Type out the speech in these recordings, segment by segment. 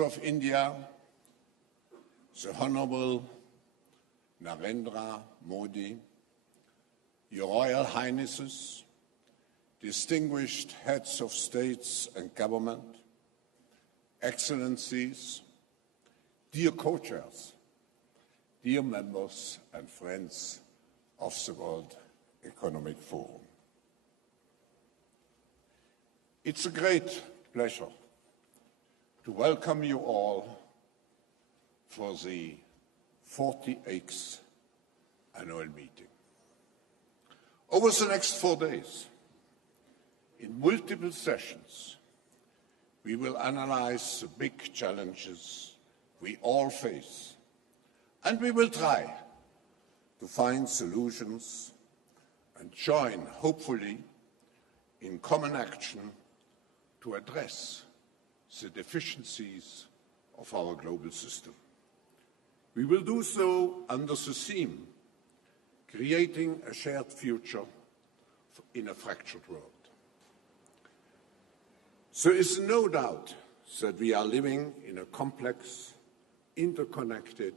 Master of India, the Honorable Narendra Modi, Your Royal Highnesses, distinguished heads of states and government, Excellencies, dear co-chairs, dear members and friends of the World Economic Forum. It's a great pleasure to welcome you all for the 48th annual meeting. Over the next 4 days, in multiple sessions, we will analyze the big challenges we all face, and we will try to find solutions and join, hopefully, in common action to address the deficiencies of our global system. We will do so under the theme, creating a shared future in a fractured world. There is no doubt that we are living in a complex, interconnected,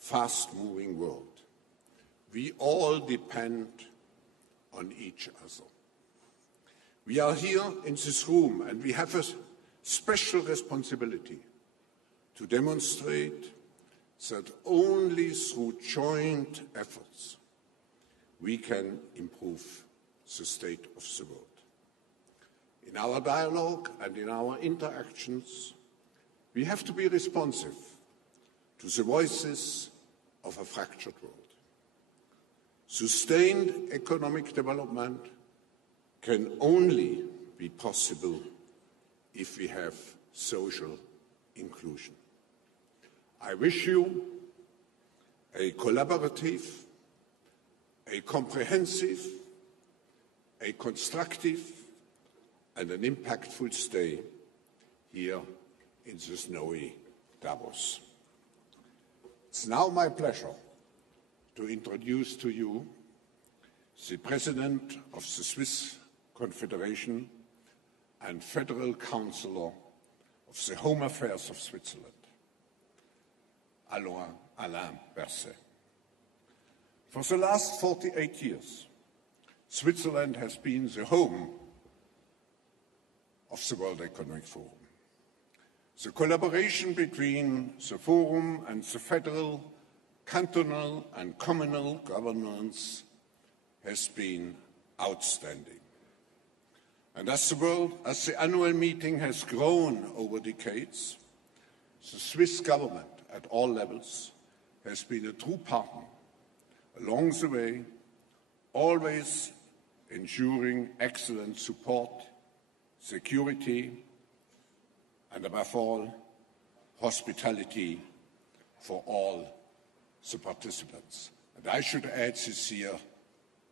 fast-moving world. We all depend on each other. We are here in this room, and we have a special responsibility to demonstrate that only through joint efforts we can improve the state of the world. In our dialogue and in our interactions, we have to be responsive to the voices of a fractured world. Sustained economic development can only be possible if we have social inclusion. I wish you a collaborative, a comprehensive, a constructive, and an impactful stay here in the snowy Davos. It's now my pleasure to introduce to you the President of the Swiss Confederation and Federal Councillor of the Home Affairs of Switzerland, Alain Berset. For the last 48 years, Switzerland has been the home of the World Economic Forum. The collaboration between the Forum and the federal, cantonal and communal governments has been outstanding. And as the annual meeting has grown over decades, the Swiss government at all levels has been a true partner along the way, always ensuring excellent support, security, and above all, hospitality for all the participants. And I should add this year,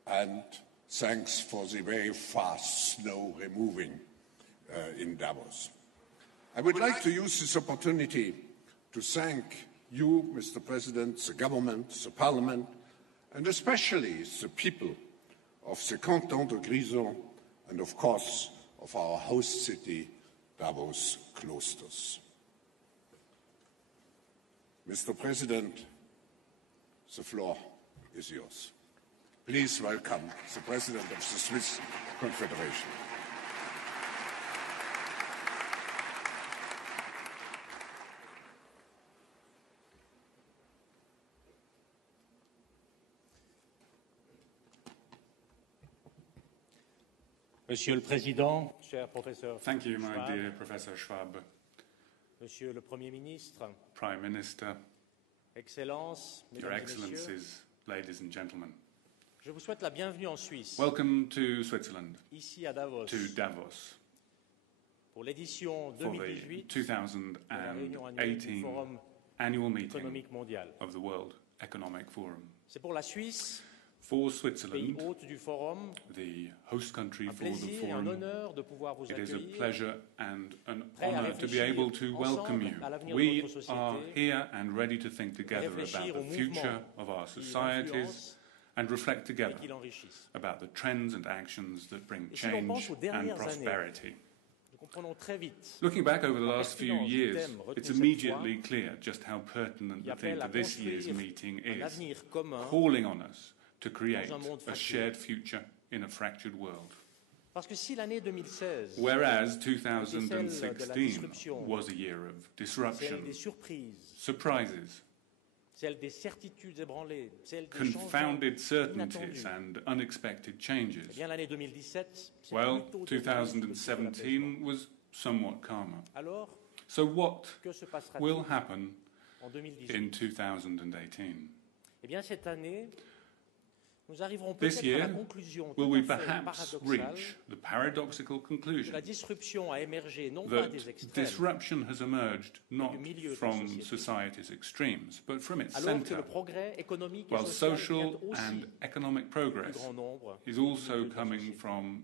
and thanks for the very fast snow removing in Davos. I would like to use this opportunity to thank you, Mr. President, the government, the Parliament, and especially the people of the Canton de Grison and, of course, of our host city, Davos Klosters. Mr. President, the floor is yours. Please welcome the President of the Swiss Confederation. Monsieur le Président, cher professeur Thank you, my Schwab, dear Professor Schwab, Monsieur le Premier ministre, Prime Minister, Excellences, Your Mesdames et Messieurs, Excellencies, ladies and gentlemen. je vous souhaite la bienvenue en Suisse, Welcome to Switzerland, ici à Davos, to Davos, pour l'édition for 2018 the de la réunion annuelle du 2018 Forum annual meeting économique mondial. of the World Economic Forum. C'est pour la Suisse, For pays Switzerland, hôte du Forum, the host country un for the plaisir et un forum, honneur de pouvoir vous it is a accueillir. pleasure and an Prêt à honor to be réfléchir able to welcome ensemble you. à l'avenir de We notre société, are here and ready to think together réfléchir about aux the future mouvements of our qui societies l'influencent and reflect et together qui l'enrichissent. about the trends and actions that bring Et si l'on pense change aux and dernières années, prosperity. nous comprenons très vite Looking back over the la last few pertinence du years, thème retenu it's cette immediately clear just how pertinent qui the appelle theme à for this year's construire meeting un is, avenir commun, calling on us to create dans un monde a fracturé. shared future in a fractured world. Parce que si l'année 2016 Whereas était celle de la 2016 disruption, was a year of celle disruption, des surprises, surprises, celle des certitudes ébranlées, celle des changements confounded certainties inattendus, and unexpected eh changes, bien l'année 2017, c'est well, plutôt de l'apaisement. 2017 was somewhat calmer. Alors, So what que se passera-t-il will happen en 2018? in 2018? Eh bien cette année, nous arriverons This peut-être à la year, conclusion will tout we à fait perhaps paradoxale reach the paradoxical que conclusion la disruption a émergé non pas that des extrêmes, disruption has emerged not du milieu de la from société, society's extremes, but from its alors que centre, le progrès économique et while social social vient aussi and economic du plus progress grand nombre is du also milieu de la coming société. from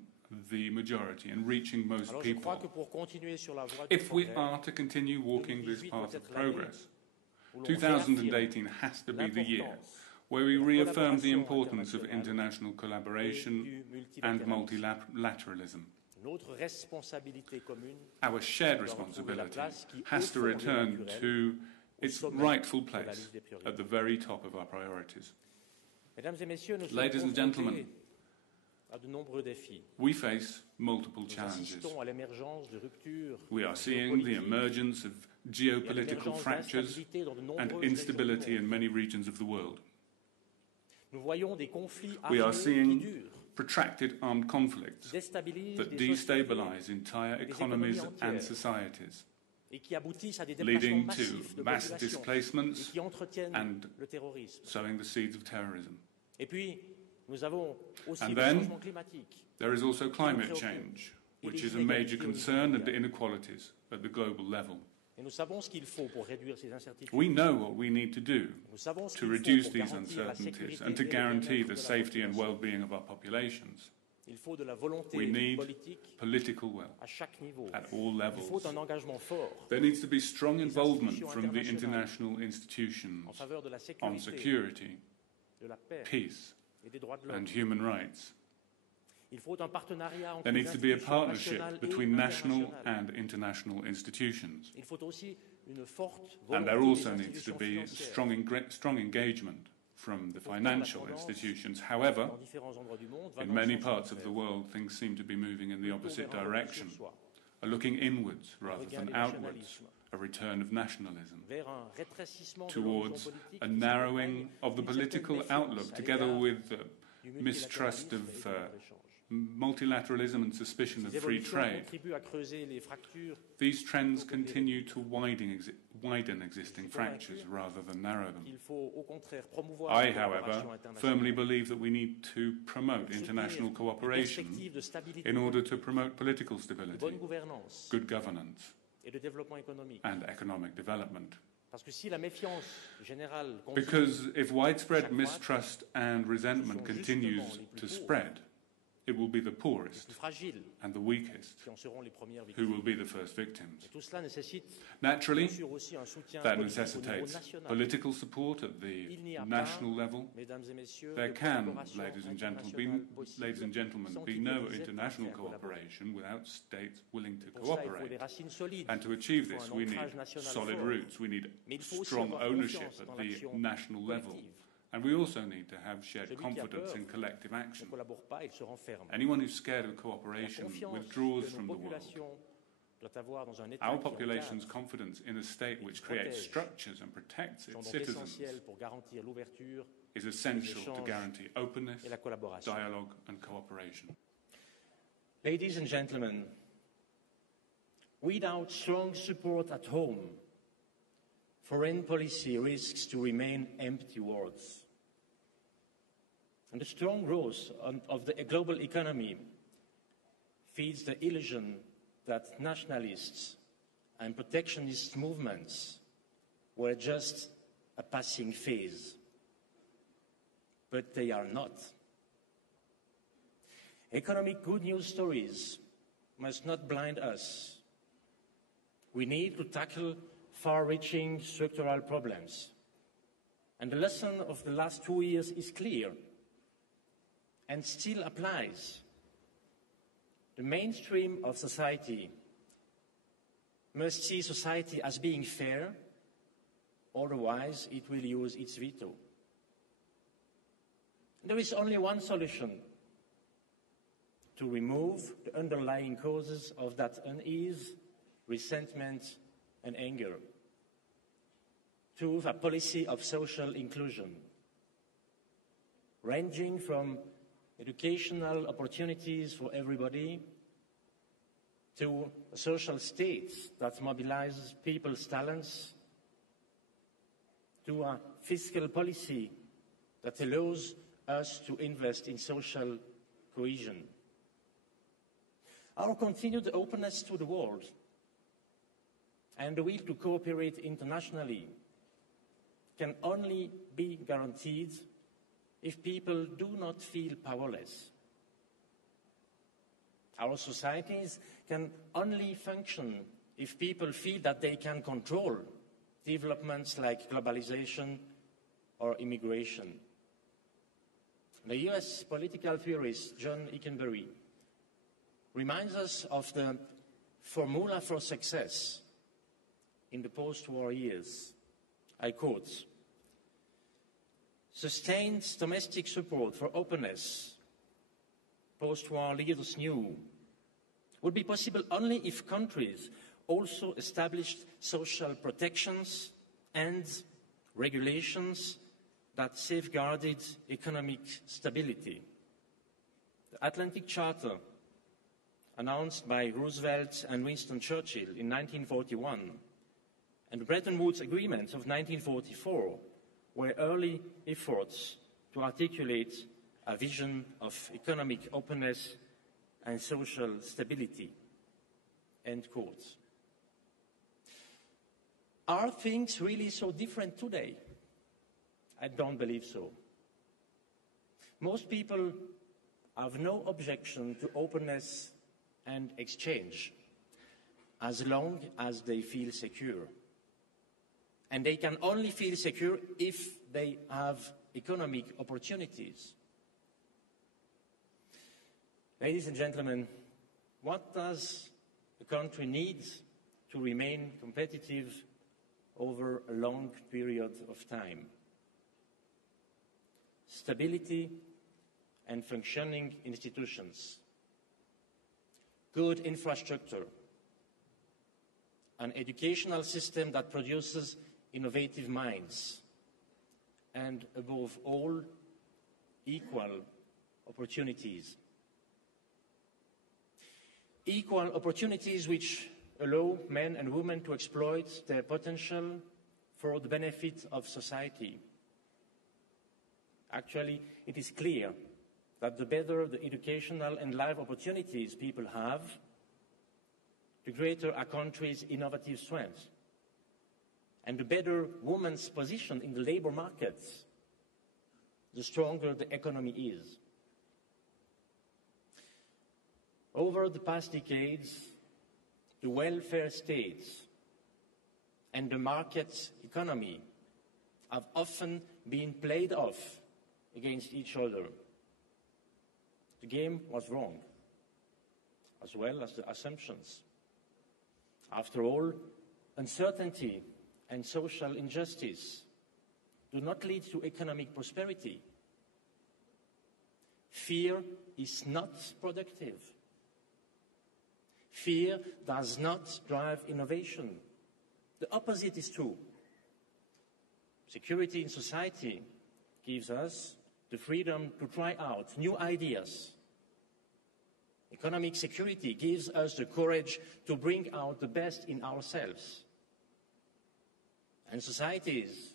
the majority and reaching most Alors je crois people. que pour continuer sur la voie du If we progrès, are to continue walking this 2018 path doit of être l'année progress, où l'on réaffirme 2018 has to be the year l'importance where we de la reaffirm the collaboration importance of internationale international et collaboration du and multilatéralisme. multilateralism. Notre responsabilité commune Our shared doit retrouver la responsibility place qui, has au to fond, est return naturelle to au its sommet rightful de la place liste des priorités. at the very top of our priorities. Mesdames et messieurs, nous sommes Ladies and confrontés gentlemen, à de nombreux défis. we face multiple Nous challenges. assistons à l'émergence de ruptures, We are seeing the géopolitiques emergence of et à geopolitical l'émergence fractures d'instabilité dans de and nombreuses régions instability du in monde. many regions of the world. Nous voyons des conflits We are armés qui seeing durent, protracted armed qui conflicts déstabilisent that des sociétés destabilize entire des economies économies and entières, societies, et qui aboutissent à des déplacements leading massifs to de mass population et displacements qui entretiennent and le terrorisme. sowing the seeds of terrorism. Et puis, nous avons aussi And le then, changement climatique. There is also climate préoccupe, change, et which les is a major inégalités au niveau concern, and the mondial. inequalities at the global level. Et nous savons ce qu'il faut pour réduire ces incertitudes. We know what we need to do Nous savons ce to qu'il faut reduce pour these garantir la uncertainties sécurité and to et le guarantee bien-être the de la safety and population. well-being of our populations. Il faut de la volonté We need politique political will à chaque niveau. at all Il faut levels. un engagement fort There needs to be strong des involvement institutions from the internationales international institutions en faveur de la on sécurité, security, de la paix peace, et des droits de l'homme. and human rights. Il faut un partenariat entre There les needs to be a institutions partnership nationales et between national internationales. and international institutions. Il faut aussi une forte And volonté there des also needs to institutions be financières. strong engagement from the Pourtant, la financial tendance institutions. However, dans différents endroits du monde va in dans le many sens parts of the contraire. world, things seem to be moving in the Plutôt opposite vers un repli direction, sur soi, looking inwards rather regain than des outwards, nationalismes, a return of nationalism, vers un rétrécissement de towards l'horizon politique a qui narrowing s'accompagne of the d'une certaine political méfiance outlook, à together l'égard with the du mistrust multilatéralisme of et du libre-échange. multilateralism and suspicion of Ces free évolutions trade. contribuent à creuser les fractures. These trends continue to widen existing fractures rather than narrow them. Il faut au contraire promouvoir I, la however, collaboration internationale firmly believe that we need to promote pour soutenir international des cooperation perspectives de stabilité, in order to promote political de stability, bonne gouvernance good governance, et de développement économique. and economic development. Parce que si la méfiance générale continue, Because if widespread chaque mistrust and resentment sont continues justement les plus to pauvres, spread, it will be the les poorest plus fragiles and the weakest qui en seront les premières who victimes. will be the first victims. Et tout cela nécessite Naturally, bien sûr aussi un soutien that politique au niveau necessitates national. political support at Il n'y the a national pas, level. mesdames et messieurs, There de can, collaboration ladies and internationale possible gentlemen, sans be qu'il y ait no des États international qui collaborent. cooperation without states willing to Pour cela, il faut cooperate. des racines solides. And to achieve Il faut this, un we need ancrage national solid fort. roots. We need Mais il faut aussi strong avoir ownership confiance dans at the l'action national level. collective. And we also need to have shared Celui qui a confidence peur in collective Ne action. collabore pas, il se renferme. Anyone who's scared of La cooperation confiance withdraws que from nos the world. populations doivent avoir dans un État Our qui population's encadre confidence in a state which creates structures and protects sont its donc citizens essentiels pour garantir l'ouverture is essential to échanges guarantee openness, et la collaboration. dialogue and cooperation. Ladies and gentlemen, without strong support at home, foreign policy risks to remain empty words. And the strong growth of the global economy feeds the illusion that nationalists and protectionist movements were just a passing phase. But they are not. Economic good news stories must not blind us. We need to tackle far-reaching structural problems. And the lesson of the last 2 years is clear and still applies. The mainstream of society must see society as being fair, otherwise it will use its veto. There is only one solution: to remove the underlying causes of that unease, resentment and anger. To a policy of social inclusion, ranging from educational opportunities for everybody to a social state that mobilizes people's talents, to a fiscal policy that allows us to invest in social cohesion. Our continued openness to the world and the will to cooperate internationally can only be guaranteed if people do not feel powerless. Our societies can only function if people feel that they can control developments like globalization or immigration. The US political theorist John Hickenberry reminds us of the formula for success in the post-war years. I quote, "Sustained domestic support for openness," post-war leaders knew, would be possible only if countries also established social protections and regulations that safeguarded economic stability. The Atlantic Charter, announced by Roosevelt and Winston Churchill in 1941, and the Bretton Woods Agreement of 1944 were early efforts to articulate a vision of economic openness and social stability. End quote. Are things really so different today? I don't believe so. Most people have no objection to openness and exchange as long as they feel secure. And they can only feel secure if they have economic opportunities. Ladies and gentlemen, what does a country need to remain competitive over a long period of time? Stability and functioning institutions, good infrastructure, an educational system that produces innovative minds, and above all, equal opportunities. Equal opportunities which allow men and women to exploit their potential for the benefit of society. Actually, it is clear that the better the educational and life opportunities people have, the greater a country's innovative strength, and the better women's position in the labor markets, the stronger the economy is. Over the past decades, the welfare states and the market economy have often been played off against each other. The game was wrong, as well as the assumptions. After all, uncertainty and social injustice do not lead to economic prosperity. Fear is not productive. Fear does not drive innovation. The opposite is true. Security in society gives us the freedom to try out new ideas. Economic security gives us the courage to bring out the best in ourselves. And societies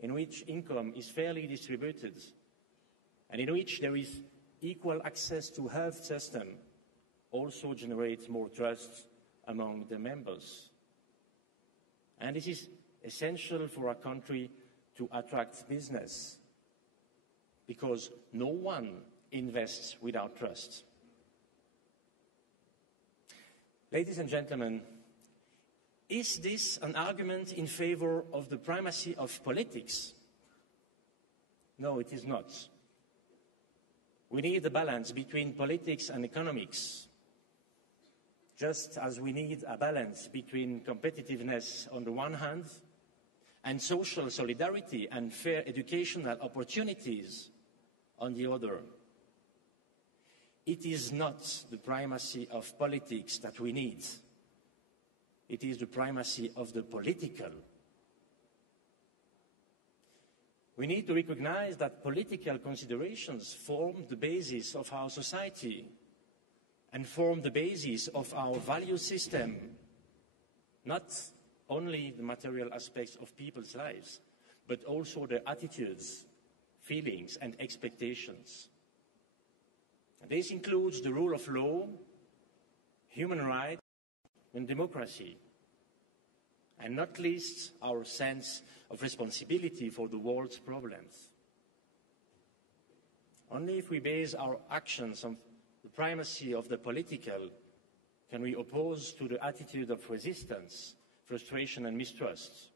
in which income is fairly distributed and in which there is equal access to health system also generate more trust among the members. And this is essential for a country to attract business, because no one invests without trust. Ladies and gentlemen, is this an argument in favor of the primacy of politics? No, it is not. We need a balance between politics and economics. just as we need a balance between competitiveness on the one hand and social solidarity and fair educational opportunities on the other. It is not the primacy of politics that we need. It is the primacy of the political. We need to recognize that political considerations form the basis of our society and form the basis of our value system, not only the material aspects of people's lives, but also their attitudes, feelings, and expectations. This includes the rule of law, human rights, and democracy, and not least our sense of responsibility for the world's problems. Only if we base our actions on the primacy of the political can we oppose to the attitude of resistance, frustration, and mistrust.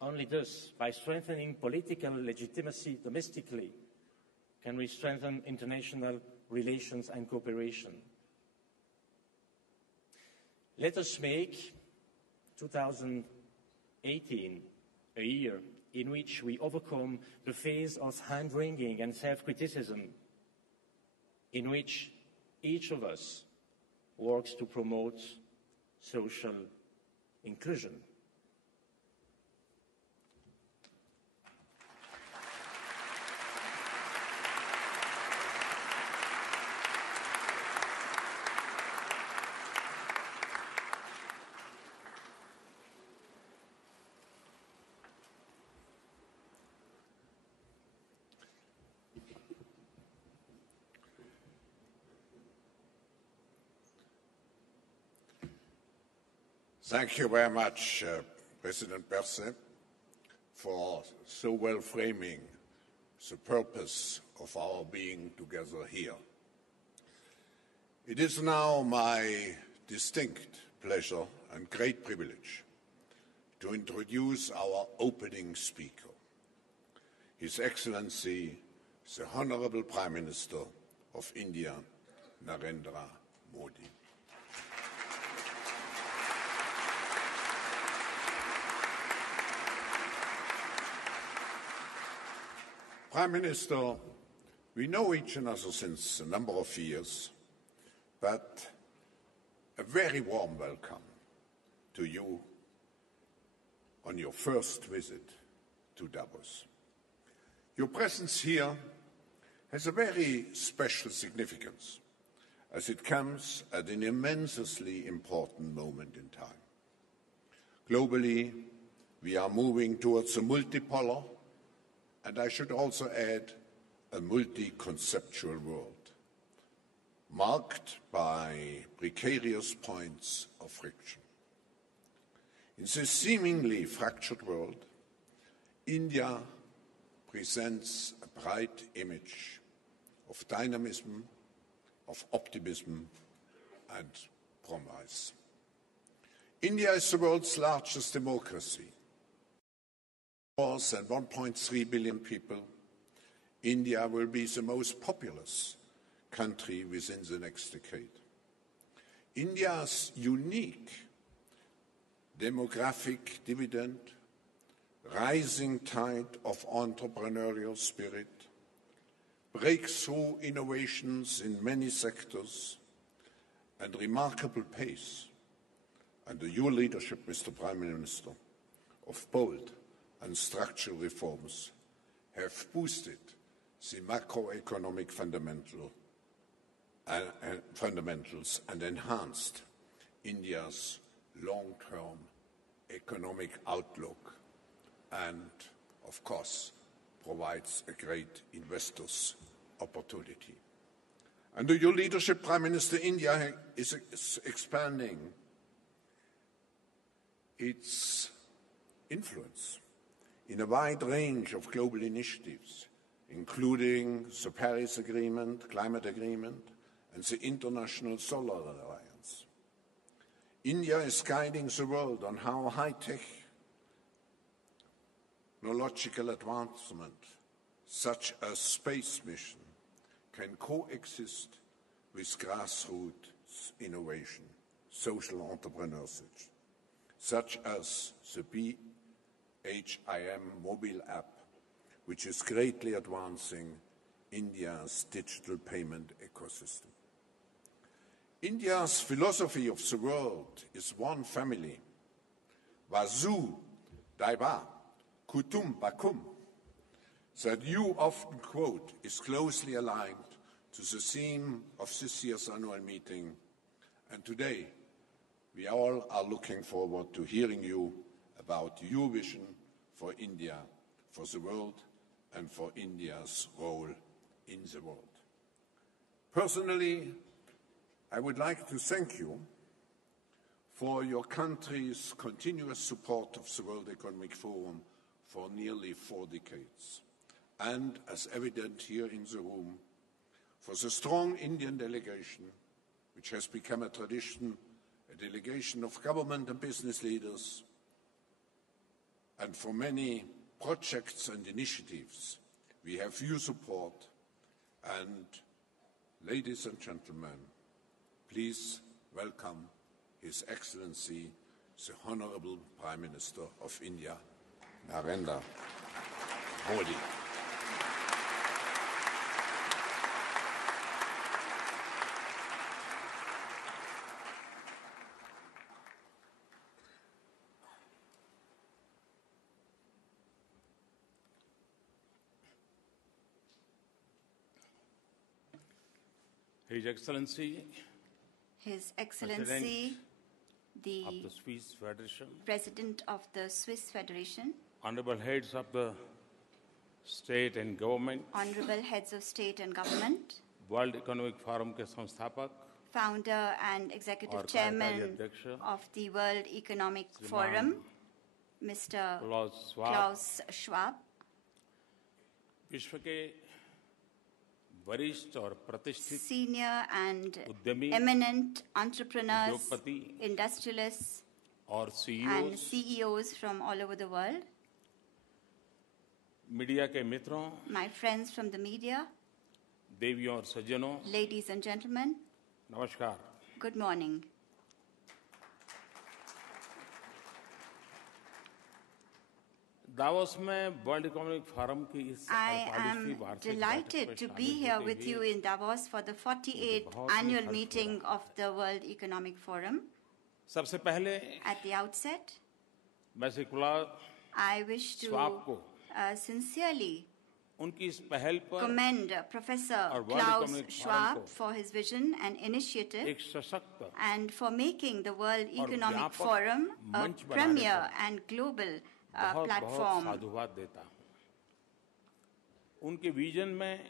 Only thus, by strengthening political legitimacy domestically, can we strengthen international relations and cooperation. Let us make 2018 a year in which we overcome the phase of hand-wringing and self-criticism, in which each of us works to promote social inclusion. Thank you very much, President Berset, for so well framing the purpose of our being together here. It is now my distinct pleasure and great privilege to introduce our opening speaker, His Excellency, the Honorable Prime Minister of India, Narendra Modi. Prime Minister, we know each other since a number of years, but a very warm welcome to you on your first visit to Davos. Your presence here has a very special significance, as it comes at an immensely important moment in time. Globally, we are moving towards a multipolar, and I should also add, a multi-conceptual world, marked by precarious points of friction. In this seemingly fractured world, India presents a bright image of dynamism, of optimism, and promise. India is the world's largest democracy. More than 1.3 billion people, India will be the most populous country within the next decade. India's unique demographic dividend, rising tide of entrepreneurial spirit, breakthrough innovations in many sectors, and remarkable pace under your leadership, Mr. Prime Minister, of bold and structural reforms have boosted the macroeconomic fundamentals and enhanced India's long-term economic outlook and, of course, provides a great investors' opportunity. Under your leadership, Prime Minister, India is expanding its influence in a wide range of global initiatives, including the Paris Agreement, Climate Agreement, and the International Solar Alliance. India is guiding the world on how high-tech technological advancement, such as space mission, can coexist with grassroots innovation, social entrepreneurship, such as the BHIM mobile app, which is greatly advancing India's digital payment ecosystem. India's philosophy of the world is one family, Vasu Daiva Kutum Bakum, that you often quote is closely aligned to the theme of this year's annual meeting, and today we all are looking forward to hearing you about your vision for India, for the world, and for India's role in the world. Personally, I would like to thank you for your country's continuous support of the World Economic Forum for nearly 4 decades, and, as evident here in the room, for the strong Indian delegation, which has become a tradition, a delegation of government and business leaders, and for many projects and initiatives. We have your support, and ladies and gentlemen, please welcome His Excellency, the Honorable Prime Minister of India, Narendra Modi. His Excellency, the of the Swiss Federation, President of the Swiss Federation, Honorable Heads of the State and Government, Honorable Heads of State and Government, World Economic Forum के संस्थापक, Founder and Executive और Chairman कार्यकारी अध्यक्ष, of the World Economic Forum, Mr. Klaus Schwab, विश्व के वरिष्ठ और प्रतिष्ठित senior and उद्यमी, eminent entrepreneurs, उद्योगपति industrialists, और and CEOs, CEOs from all over the world, media के मित्रों, my friends from the media, देवियों और सज्जनों, ladies and gentlemen, नमस्कार। good morning. दावोस में वर्ल्ड इकोनॉमिक फोरम की इस I 48वीं am वार्षिक बैठक delighted में to be शामिल here होते with you हुए in Davos for the 48th annual meeting of the World Economic Forum. सबसे पहले At the outset, मैं Shri Klaus I wish to Schwab को sincerely उनकी इस पहल पर commend Professor और World Klaus Economic Forum Schwab को for his vision and initiative एक सशक्त and for making the World और Economic व्यापक Forum a मंच बनाने premier पर and global बहुत platform. साधुवाद देता हूँ। उनके विजन में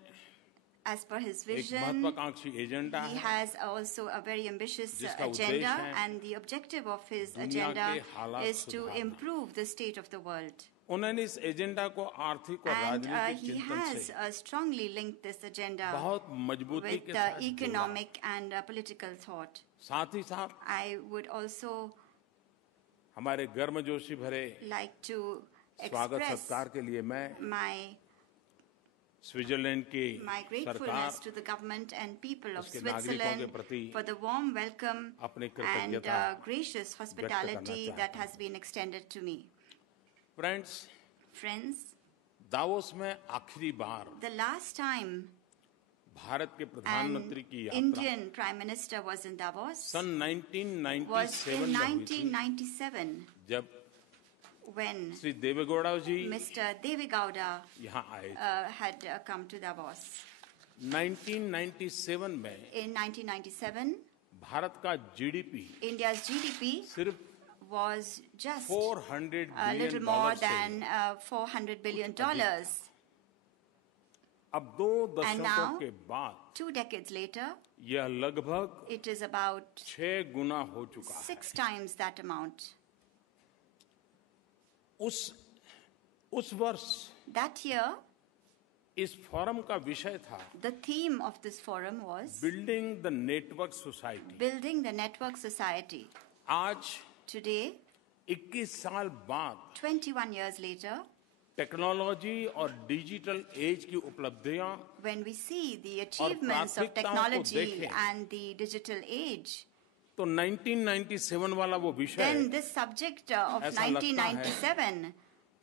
As per his एक vision, महत्वाकांक्षी एजेंडा he है has also a very ambitious जिसका agenda, उद्देश्य है and the objective of his दुनिया agenda के हालात is to सुधारना। improve the state of the world. उन्होंने इस एजेंडा को आर्थिक और And राजनीतिक he चिंतन has से strongly linked this agenda बहुत मजबूती with के साथ जोड़ा। economic and political thought. साथ ही साथ I would also हमारे गर्मजोशी भरे like to स्वागत express सत्कार के लिए मैं my स्विट्जरलैंड की gratefulness सरकार to the government and people of उसके नागरिकों के Switzerland प्रति for the warm welcome अपनी and कृतज्ञता gracious व्यक्त hospitality करना that चाहता has been extended to me. Friends Friends, Davos में आखिरी बार the last time भारत के an प्रधानमंत्री की यात्रा Indian Prime Minister was in Davos sun was 1997 in में हुई थी 1997 जब when Shri Deve Gowda ji Mr. Devegowda यहाँ आए थे। had come to Davos. 1997 में In 1997, भारत का जीडीपी India's GDP सिर्फ was just 400 a little billion more dollar से than $400 billion. अब 2 दशकों And now, के बाद 2 decades later, यह लगभग it is about 6 गुना हो चुका है। 6 times that amount. उस वर्ष That year, इस फोरम का विषय था the theme of this forum was building the network society. Building the Network Society. आज Today, 21 साल बाद 21 years later, टेक्नोलॉजी और डिजिटल एज की उपलब्धियां When we see the achievements of technology and the digital age, तो 1997 वाला वो विषय then this subject of ऐसा लगता है 1997,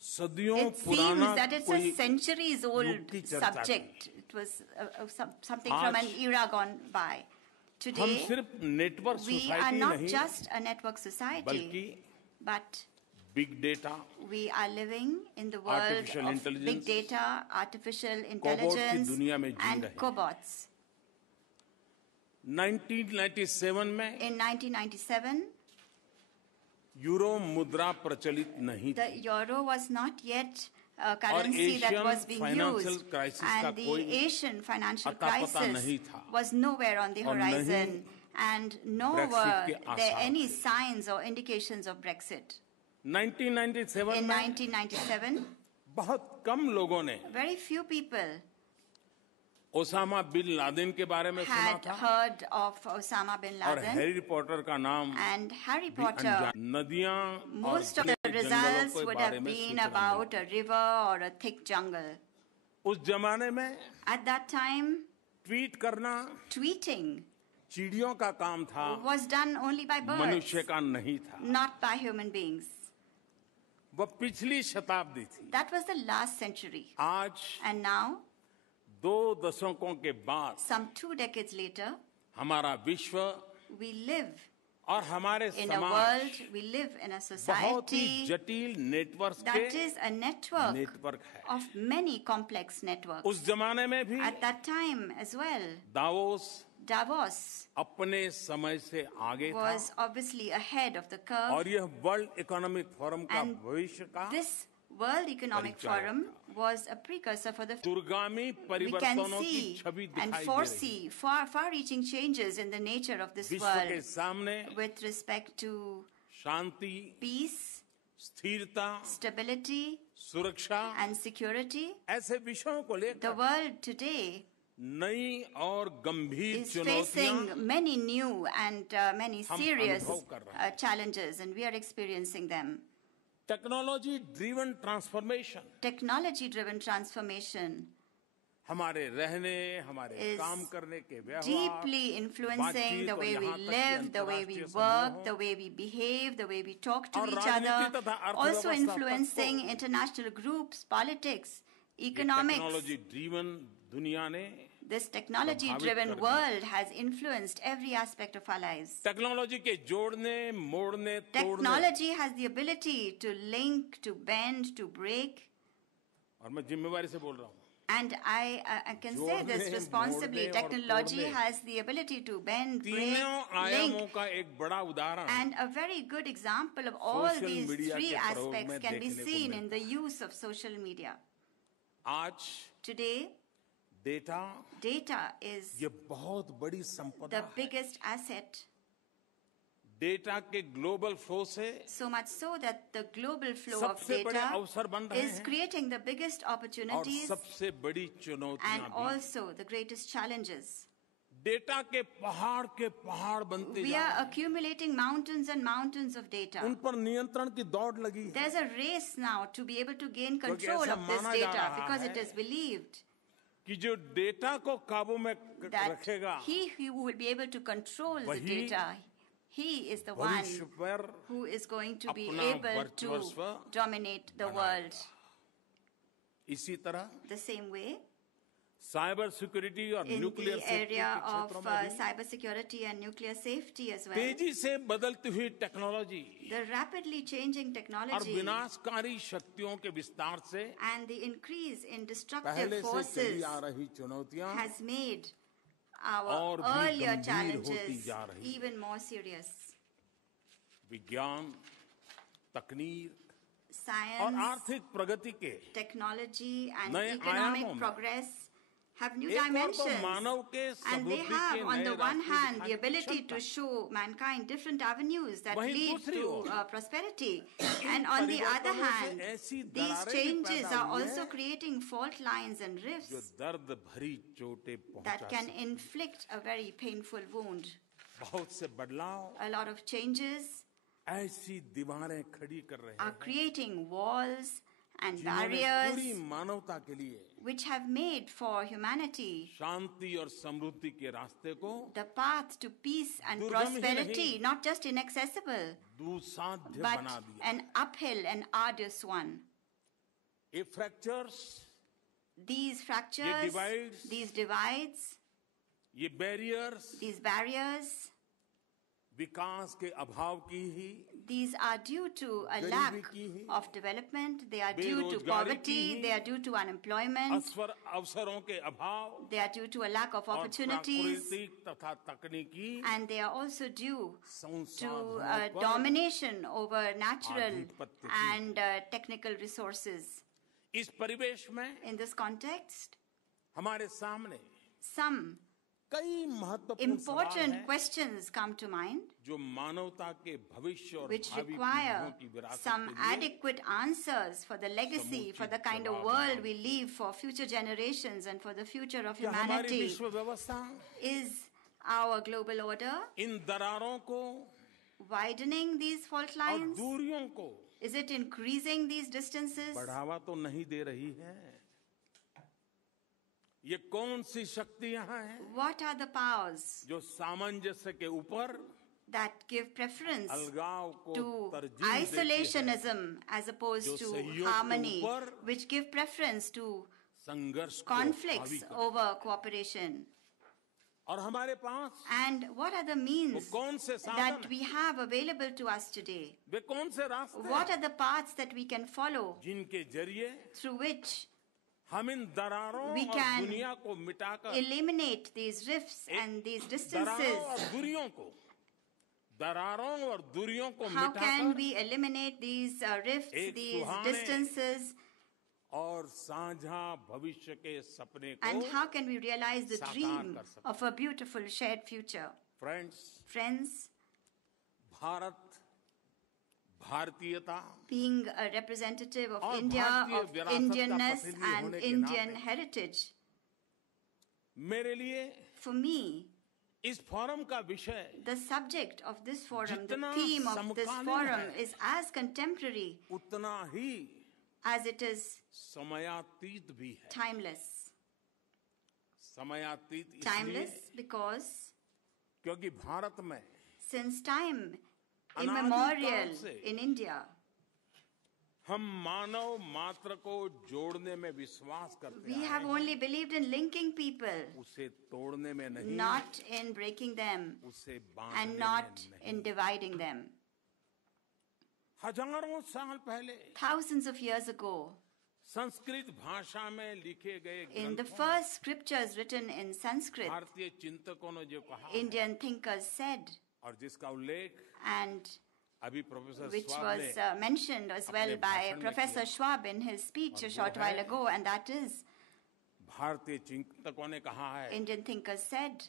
सदियों it seems पुराना that it's कोई a centuries-old युग की चर्चा subject. It was something from an era gone by. हम Today, सिर्फ network we are society not नहीं just a network society, बल्कि but big data we are living in the world Artificial of intelligence, big data, artificial की intelligence, दुनिया में जी and रहे हैं। cobots. 1997 में In 1997, यूरो मुद्रा प्रचलित नहीं the थी euro was not yet a currency that Asian was being financial used, crisis का and the कोई Asian financial अता पता crisis नहीं था was nowhere on the और horizon, and nor Brexit were के there आसार any थे। signs or indications of Brexit. 1997 In में 1997, बहुत कम लोगों ने very few people Osama bin Laden के बारे में सुना had था heard of Osama bin और Laden, हैरी पॉटर का नाम and Harry भी Potter. अनजान नदियां और Most of the घने जंगलों results के would बारे have में been सूचना about milli. a river or a thick jungle. उस जमाने में At that time, ट्वीट करना tweeting चिड़ियों का काम था was done only by birds, मनुष्य का नहीं था not by human beings. वह पिछली शताब्दी थी That was the last century. आज And now, 2 दशकों के बाद some 2 decades later, हमारा विश्व we live और हमारे in a समाज world, we live in a बहुत ही society जटिल नेटवर्क that के is a network नेटवर्क है of many complex networks. उस जमाने में भी At that time as well, Davos Davos अपने समय से आगे था was obviously ahead of the curve, और यह वर्ल्ड इकोनॉमिक फोरम का and भविष्य का this World Economic परिचायक Forum was a precursor for the दूरगामी we can परिवर्तनों की see छवि and दिखाई दे रही foresee far-reaching changes in the nature of this विश्व के world सामने with respect to Shanti peace, स्थिरता stability, सुरक्षा and security. ऐसे विषयों को The लेकर world today नई और गंभीर is चुनौतियां facing many new and many हम serious अनुभव कर रहे हैं। challenges, and we are experiencing them. Technology driven transformation Technology-driven transformation हमारे रहने हमारे is काम करने के व्यवहार deeply influencing the बातचीत और way we यहाँ तक कि live, the way we अंतर्राष्ट्रीय work, समूहों the way we behave, the way we talk to और each राजनीति other, तथा also अर्थव्यवस्था तक influencing को international groups, politics, ये economics. टेक्नोलॉजी ड्रिवन दुनिया ने This technology-driven प्रभावित कर world has influenced every aspect of our lives. Technology के जोड़ने मोड़ने तोड़ने Technology has the ability to link, to bend, to break. और मैं जिम्मेवारी से बोल रहा हूँ And I can say this जोड़ने, responsibly. मोड़ने और Technology तोड़ने। has the ability to bend, break, तीनों आयामों link. का एक बड़ा उदाहरण And a very good example of all Social these media 3 के प्रयोग aspects में can be देखने को seen in मिलता the use of social media. आज Today, डेटा data is ये बहुत बड़ी संपदा the है biggest asset. डेटा के ग्लोबल फ्लो से So much so that the global flow of सबसे बड़े data अवसर बन रहे is हैं creating the biggest और opportunities सबसे बड़ी चुनौतियां and भी also the greatest challenges. Data के पहाड़ बनते We जा are रहे हैं accumulating mountains and mountains of data. उन पर नियंत्रण की दौड़ लगी है There's a race now to be able to gain क्योंकि control ऐसा of this माना जा data रहा because है it is believed कि जो डेटा को काबू में that रखेगा he who will be able to control the वही data, he is the one भविष्य पर who is going to be अपना able to वर्चस्व dominate the world. इसी तरह The same way, cyber security और in nuclear the safety area के of क्षेत्रों में भी cybersecurity and nuclear safety as well, तेजी से बदलती हुई टेक्नोलॉजी the rapidly changing और technology विनाशकारी शक्तियों के विस्तार से and the increase in destructive पहले से चली forces आ रही चुनौतियां has made our और भी earlier गंभीर होती challenges जा रही हैं। even more serious. विज्ञान तकनीक और Science, आर्थिक प्रगति के technology, and नए economic आयामों में progress have new एक ओर तो dimensions. मानव के And they समृद्धि have, के on नए the one रास्ते hand, the दिखाने की ability क्षमता to show mankind different avenues that वहीं lead दूसरी to ore prosperity. And on the other परिवर्तनों से hand, ऐसी these दरारें भी changes पैदा are हुई also हैं creating fault lines and जो rifts दर्द भरी चोटें that पहुंचा can सकती inflict a very painful wound. बहुत से बदलाव A lot of changes ऐसी दीवारें खड़ी कर रहे are हैं creating walls and जिन्होंने barriers पूरी मानवता के लिए which have made for humanity शांति और समृद्धि के रास्ते को the path to peace and दुर्गम ही prosperity, नहीं, not just inaccessible, दुस्साध्य but बना दिया। an uphill and arduous one. ये fractures, These fractures, divides, these divides, ये barriers these barriers, विकास के अभाव की ही, these are due to a गरीबी lack की ही, of development, they are due to बेरोजगारी की poverty, he, they are due to unemployment, अवसरों के अभाव they are due to a lack of और opportunities, प्राकृतिक तथा तकनीकी and they are also due to संसाधनों पर domination over natural आधिपत्य की। and technical resources. इस परिवेश में In this context, हमारे सामने some कई महत्वपूर्ण सवाल important हैं questions come to mind जो मानवता के भविष्य और which भावी पीढ़ियों require की विरासत some के लिए adequate answers for the legacy, for the kind of world we leave for future generations and for the future of क्या हमारी humanity. विश्व व्यवस्था Is our global order इन दरारों को widening these fault और lines? दूरियों को Is it increasing these distances? बढ़ावा तो नहीं दे रही है? ये कौन सी शक्तियां हैं What are the powers जो सामंजस्य के ऊपर that give preference अलगाव को to तरजीह देती है, isolationism as opposed जो to सहयोग के harmony, ऊपर which give preference to संघर्ष को conflicts हावी कर, over cooperation? और हमारे पास And what are the वो means कौन से साधन that हैं? we have available to us today? वे कौन से रास्ते What हैं are the paths that we can follow जिनके जरिए through which हम इन दरारों we और can दुनिया को मिटाकर eliminate these rifts and these दरारों distances? और दूरियों को How can मिटाकर we eliminate these rifts, एक these सुहाने distances, और साझा भविष्य के सपने and को how can we realize the साकार dream कर सकते of a beautiful shared future? Friends Friends, Bharat भारतीयता being a representative of और India, भारतीय of विरासत का Indianness प्रतिनिधि and होने के Indian नाते heritage, मेरे लिए for me, इस फोरम का विषय the subject of this forum, the जितना theme of this समकालीन forum है, is as contemporary उतना ही as it is समयातीत भी है। timeless. समयातीत इसलिए Timeless because क्योंकि भारत में since time अनादिकाल immemorial से in India, हम मानव मात्र को जोड़ने में विश्वास करते we हैं, have only believed in linking people, उसे तोड़ने में नहीं, not in breaking them उसे and बांटने not में नहीं। in dividing them. हजारों साल पहले Thousands of years ago, Sanskrit भाषा में लिखे गए in the ग्रंथों first scriptures written in Sanskrit, भारतीय चिंतकों ने जो कहा Indian thinkers said, और जिसका उल्लेख and अभी प्रोफेसर which स्वाब was ने mentioned as well अपने by भाषण में Professor किया। Schwab in his speech a और वो short while है, ago, and that is, भारतीय चिंतकों ने कहा है Indian thinkers said,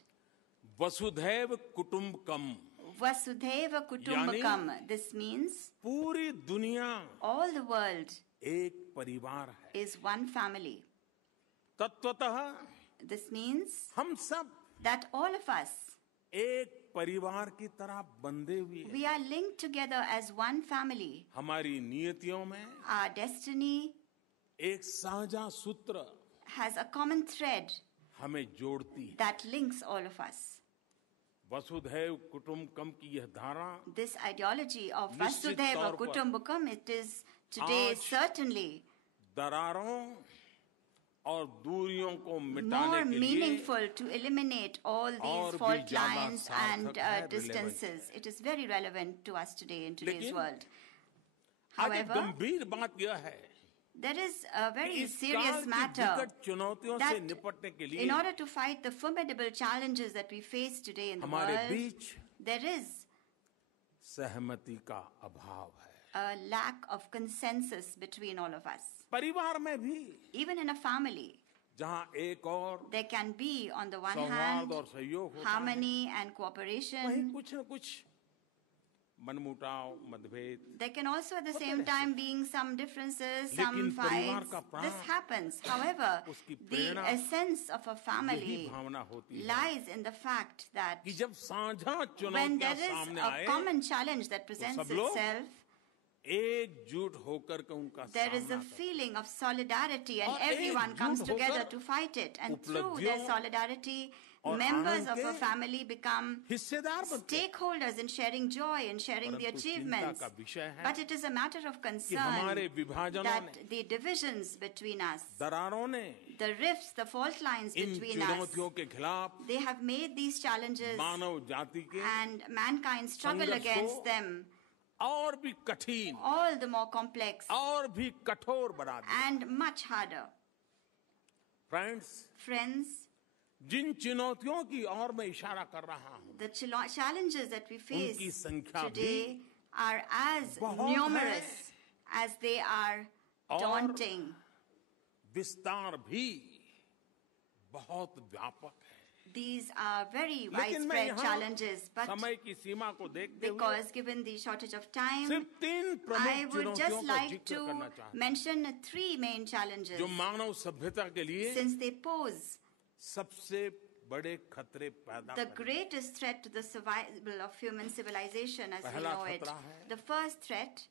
वसुधैव कुटुंबकम, Vasudhaiva Kutumbakam. This means पूरी दुनिया all the world एक परिवार है। is one family. तत्वतः This means हम सब that all of us, एक परिवार की तरह बंधे हुए हैं। we are linked together as one family. हमारी नियतियों में Our destiny एक साझा सूत्र has a common thread हमें जोड़ती है। that links all of us. वसुधैव कुटुंबकम की यह धारा This ideology of निश्चित Vasudhaiva तौर पर Kutumbakam, it is today आज certainly दरारों और दूरियों को more मिटाने के लिए meaningful to eliminate all और these भी fault ज्यादा lines and सार्थक है, distances. It is very relevant to us today in today's लेकिन world. आज एक However, गंभीर बात यह है there is a कि very इस serious काल की matter विकट चुनौतियों से that निपटने के लिए in order to fight the formidable challenges that we face today in the हमारे world, बीच there is सहमति का अभाव है। a lack of consensus between all of us. परिवार में भी Even in a family, जहाँ एक और there can be, on the one सौहार्द hand, और सहयोग होता है, harmony and वहीं cooperation. कुछ न कुछ मनमुटाव मतभेद There can also at the होते same रहते time being some differences, लेकिन some परिवार fights. का प्राण, This happens. However, उसकी the Prerna essence of a यही family भावना होती है lies in the fact that कि जब साझा when there चुनौतियां is सामने a आए common challenge that presents सब लोग itself, एकजुट होकर के उनका There is a सामना feeling of solidarity, and और everyone एकजुट comes together होकर to fight it. And through their उपलब्धियों solidarity, और members आनंद of a के family become हिस्सेदार बनते हैं। stakeholders in sharing joy and sharing the परंतु achievements. चिंता का विषय है But it is a matter of कि concern हमारे विभाजनों that ने, the divisions between us, दरारों ने the rifts, the fault lines in between us, चुनौतियों के खिलाफ they have made these challenges मानव जाति के and mankind's struggle संघर्ष against को them और भी कठिन all the more complex और भी कठोर बना दिया। and much harder. Friends, Friends, जिन चुनौतियों की ओर मैं इशारा कर रहा हूं, the challenges that we face उनकी संख्या today are as बहुत numerous as they are और daunting. विस्तार भी बहुत व्यापक है। These are very लेकिन मैं widespread यहाँ challenges, but समय की सीमा को देखते हुए because given the shortage of time, सिर्फ 3 I प्रमुख would चुनौतियों just का like जिक्र to करना चाहता हूं, mention 3 main challenges जो मानव सभ्यता के लिए since they pose सबसे बड़े खतरे पैदा the करेंगे। greatest threat to the survival of human civilization as we पहला know it. खतरा है The first threat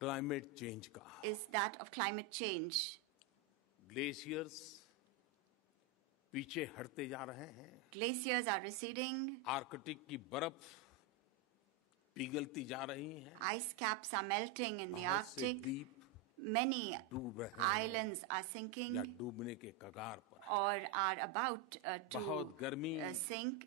climate change का। is that of climate change. Glaciers पीछे हटते जा रहे हैं, Glaciers are receding, आर्कटिक की बर्फ पिघलती जा रही है, ice caps are melting in the बहुत से Arctic, द्वीप many डूब रहे हैं islands are या sinking डूबने के कगार पर है। or are about to बहुत गर्मी sink.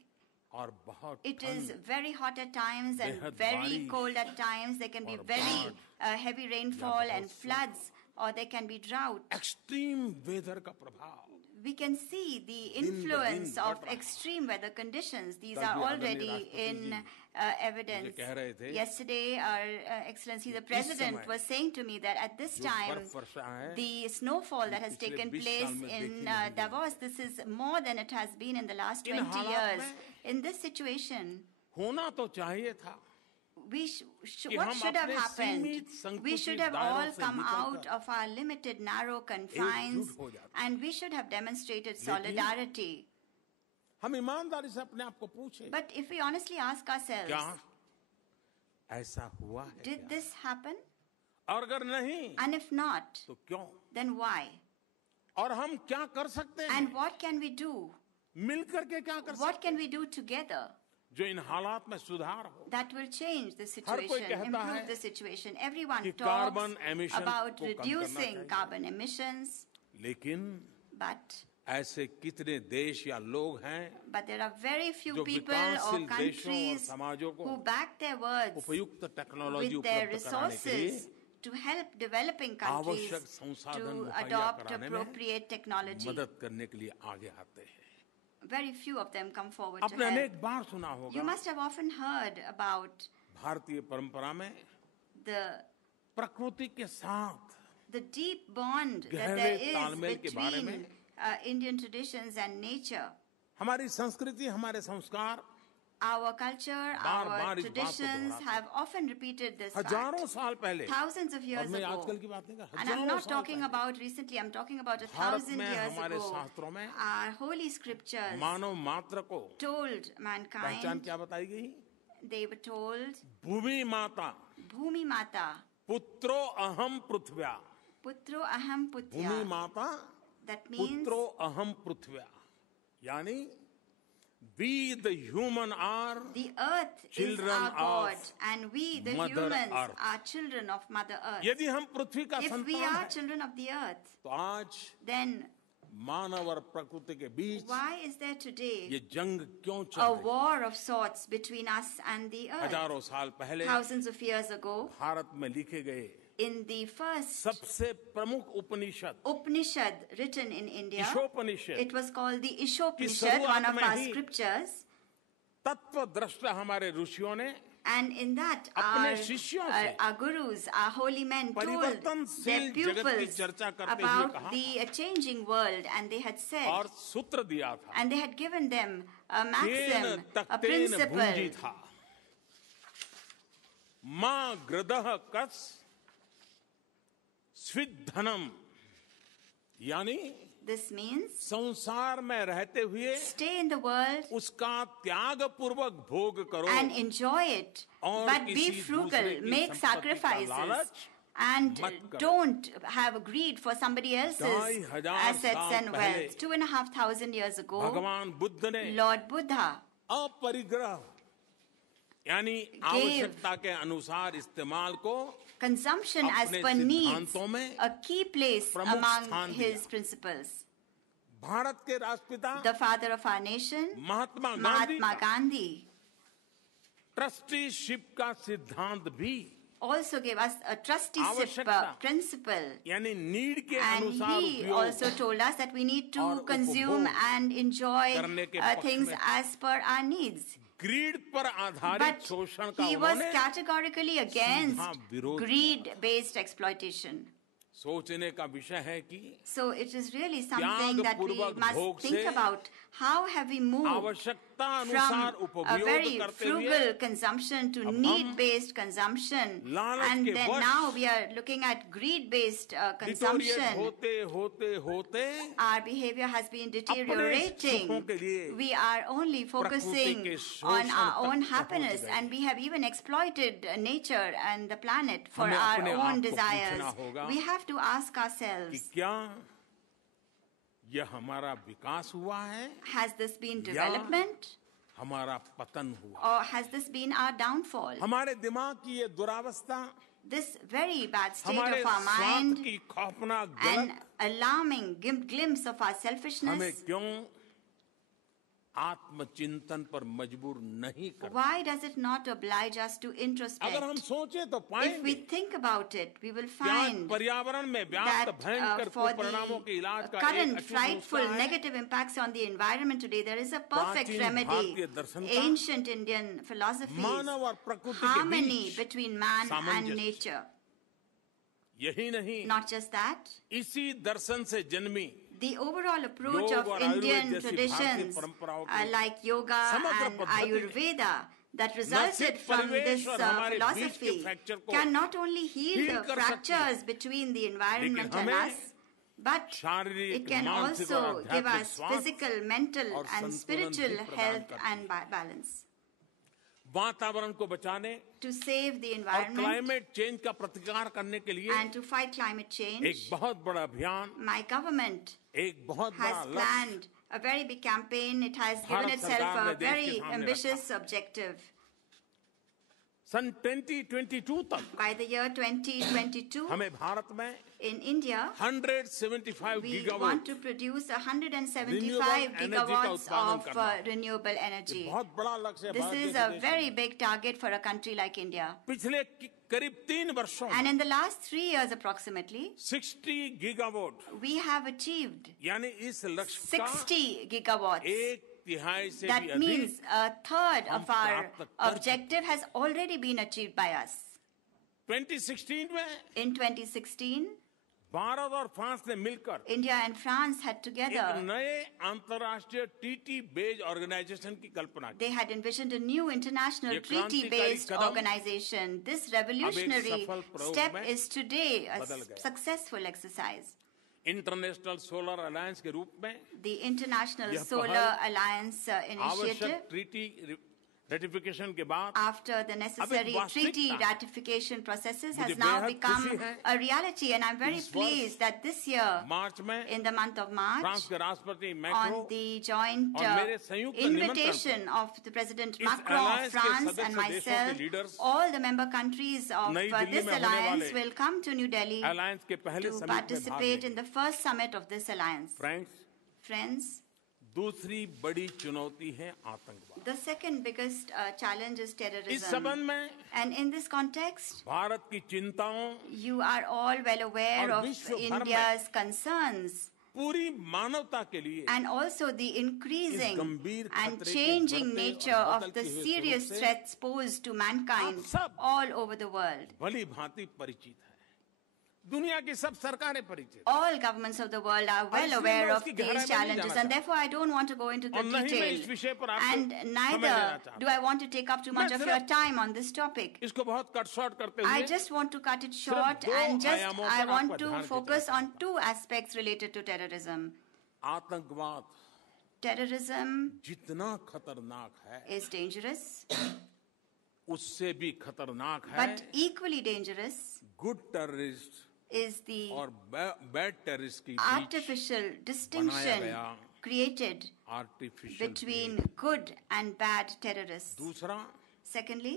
और बहुत It is ठंड very hot at times and बेहद very बारिश cold at times. There can be और very बाढ़ heavy rainfall बहुत and floods, or there can be drought. Extreme weather का प्रभाव We can see the दिन ब दिन influence बढ़ of रहा है। extreme weather conditions. These कल are भी आदरणीय already राष्ट्रपति in जी evidence. कह रहे थे Yesterday, our Excellency the President समय was saying to me that at this जो time, बर्फ वर्षा है, the snowfall that has पिछले taken 20 place साल में देखी in नहीं गई। Davos, this is more than it has been in the last इन 20 हालात years. में In this situation, होना तो चाहिए था कि what हम should have अपने happened? सीमित We should संकुचित have all दायरों से come निकलकर out of our limited, narrow confines, एकजुट हो जाते। and we should have demonstrated लेकिन solidarity. हम ईमानदारी से अपने आप को पूछे, But if we honestly ask ourselves, क्या ऐसा हुआ है did क्या? this happen? और अगर नहीं And if not, तो क्यों? then why? और हम क्या कर सकते हैं? And what can we do? मिलकर के क्या कर What सकते can we do together हैं जो इन हालात में सुधार हो? that will change the हर कोई situation, कहता है improve the situation? Everyone कि talks carbon emission about को कम करना reducing चाहिए। carbon emissions, लेकिन but ऐसे कितने देश या लोग हैं there are very few जो people or विकासशील देशों और countries समाजों को who back their words उपयुक्त टेक्नोलॉजी with their उपलब्ध कराने के लिए resources to help developing countries आवश्यक संसाधन to मुहैया adopt कराने में appropriate technology. मदद करने के लिए आगे आते हैं। Very few of them come forward to आपने help. अनेक बार सुना You होगा must have often heard about भारतीय परंपरा में the प्रकृति के साथ the deep bond that गहरे there is तालमेल के बारे between में Indian traditions and nature. हमारी संस्कृति, हमारे संस्कार Our culture, बार our बार इस बात को traditions दोहराते have often repeated this हजारों fact. साल पहले, Thousands of और years मैं ago. आजकल की बात नहीं कर रहा, And I'm हजारों not साल talking पहले about recently, I'm talking about Bharat 1,000 में years हमारे ago. शास्त्रों में Our holy scriptures मानव मात्र को told पहचान mankind, क्या बताई गई? they were told, भूमि माता Bhumi Mata, पुत्रो अहम पृथ्व्या। Putro Aham भूमि Putya. माता That means पुत्रो अहम पृथ्व्या, यानी we the human are the earth is children our of God, and we, the Mother humans, Earth. are children of Mother Earth. यदि हम पृथ्वी का If we संतान are हैं, children of the earth, तो आज then मानव और प्रकृति के बीच why is there today ये जंग क्यों चल a रही है? war of sorts between us and the earth? हजारों साल पहले Thousands of years ago, Bharat में लिखे गए in the first सबसे प्रमुख उपनिषद Upanishad written in India, Ishopanishad it was called the Ishopanishad, शुरुआत one of में our ही scriptures. तत्वदृष्टा हमारे ऋषियों ने And in that, अपने शिष्यों से our gurus, our holy men told परिवर्तनशील their जगत की pupils चर्चा करते हुए about कहा the changing world, and they had said, और सूत्र दिया था and they had given them a तेन maxim, a तक्तेन भुंजी principle. था माँ ग्रदह कस स्विद्धनम यानी This means संसार में रहते हुए stay in the world उसका त्याग पूर्वक भोग करो and enjoy it, और but be किसी frugal, दूसरे की make संपत्ति का sacrifices, लालच and मत करो। don't have greed for somebody else's 2500 assets साल and पहले wealth. 2,500 years ago, भगवान बुद्ध ने Lord Buddha अपरिग्रह यानी आवश्यकता के अनुसार इस्तेमाल को consumption as अपने per needs सिद्धांतों में a key place प्रमुख among स्थान his दिया। principles. भारत के राष्ट्रपिता The father of our nation, Mahatma Gandhi Mahatma Gandhi, trusteeship का सिद्धांत भी also gave us a trusteeship आवश्यकता। principle. यानी नीड के And अनुसार he उपयोग also told us that we need to और consume उपभोग and enjoy करने के पक्ष things में। as per our needs. Greed पर आधारित But शोषण का he was उन्होंने categorically against सीधा विरोध किया। greed-based exploitation. सोचने का विषय है कि So it is really something that we त्यागपूर्वक must भोग think से about. How have we moved आवश्यकता अनुसार from a उपयोग very करते हुए frugal consumption to अब हम need-based consumption, लालच and के then वश now we are looking at greed-based deteriorate consumption. होते Our behavior has been deteriorating. सुखों के लिए We are only focusing के on शोषण our own तक पहुंच happiness, गए। and we have even exploited nature and the planet for हमें our अपने own आप को desires. पूछना होगा We have to ask कि ourselves, क्या यह हमारा विकास हुआ है has this been या development हमारा पतन हुआ? or has this been our downfall? हमारे दिमाग की ये दुरावस्था This very bad state हमारे of our स्वार्थ mind की खौफनाक and गलत alarming glimpse of our हमें selfishness, क्यों आत्मचिंतन पर मजबूर नहीं करता? why does it not oblige us to अगर हम introspect? सोचे तो If we पाएंगे think about it, we will कि आज find पर्यावरण में व्याप्त that भयंकर for कुपरिणामों के इलाज the का एक current अचूक frightful नुस्खा है negative impacts on the environment today, there is a perfect प्राचीन remedy. भारतीय दर्शन का Ancient Indian philosophies, मानव और प्रकृति के harmony beach between man and सामंजस्य। nature. यही नहीं Not just that, इसी दर्शन से जन्मी the overall approach योग of और Indian आयुर्वेद जैसी traditions भारतीय परंपराओं की like yoga समग्र and पद्धति ने Ayurveda that resulted सिर्फ from परिवेश this और हमारे बीच के philosophy फ्रैक्चर को can not only heal heal the कर सकती fractures है, between the environment and हमें us, but शारीरिक, it can मानसिक और also give आध्यात्मिक us स्वास्थ्य physical, mental और and संतुलन spiritual भी प्रदान health करती and balance. वातावरण को बचाने To save the और environment क्लाइमेट चेंज का प्रतिकार करने के लिए and to fight climate change, एक बहुत बड़ा अभियान, my government एक बहुत has बड़ा लक्ष्य planned a very big campaign. It has given Bharat itself सरकार a ने देश के very सामने ambitious objective. सन 2022 तक By the year 2022, हमें भारत में in India, 175 we gigawatt want to produce 175 Renewable energy का gigawatts उत्पादन of करना। renewable energy. बहुत बड़ा लक्ष्य है This भारत is जैसे a देश very में। big target for a country like India. पिछले करीब 3 वर्षों And में in the last 3 years approximately, 60 gigawatt we have achieved यानी इस लक्ष्य का 60 gigawatts. एक तिहाई से भी That means अधिक a third हम of our प्राप्त कर objective has already been achieved by us. 2016 में In 2016, भारत और फ्रांस ने मिलकर India and France had एक together, नए अंतर्राष्ट्रीय टीटी बेस्ड ऑर्गेनाइजेशन की कल्पना की। they had envisioned a new international ये क्रांतिकारी treaty-based Kadam organization. This revolutionary सफल प्रयोग step में is today a बदल गया। successful exercise. International solar alliance के रूप में The International यह Solar पहल Alliance आवश्यक initiative, ट्रीटी रेटिफिकेशन के बाद after the necessary वास्तविकता treaty ratification processes, has मुझे now बेहद become खुशी है a reality. And I'm very इस वर्ष pleased that this year, मार्च में in the month of March, France के राष्ट्रपति मैक्रो on the joint और मेरे संयुक्त invitation of the President इस Macron of alliance के France सदस्य and देशों के myself, leaders all the member countries of नई दिल्ली this में होने alliance वाले will come to New Delhi alliance के पहले to समिट में भाग participate in लेंगे। the first summit of this alliance. Friends, दूसरी बड़ी चुनौती है आतंकवाद। the second biggest challenge is इस terrorism. संबंध में And in this context, Bharat की चिंताओं you are all well aware और of विश्व भर में India's concerns पूरी मानवता के लिए and also the increasing इस गंभीर and खतरे के changing बढ़ते nature और of the बदलते हुए serious स्वरूप से threats posed to mankind आप सब all over the world. भली भांति परिचित है। दुनिया की सब सरकारें परिचित। All governments of the world are well इसलिए aware मैं of उसकी these गहराई में नहीं challenges, जाना and therefore I don't want to go into the और नहीं मैं इस detail. विषय पर आपको And समय neither देना चाहता do I want to take up too much मैं of your सिर्फ time on this topic. इसको बहुत कट शॉर्ट करते I हुए just want to cut it short, दो and just आयामों I पर want आपका to ध्यान focus खींचना on two aspects related to terrorism. आतंकवाद Terrorism जितना खतरनाक है is dangerous, उससे भी खतरनाक है but equally dangerous good terrorist is the और बैड टेररिस्ट की बीच artificial distinction गया created artificial between good and bad terrorists. दूसरा Secondly,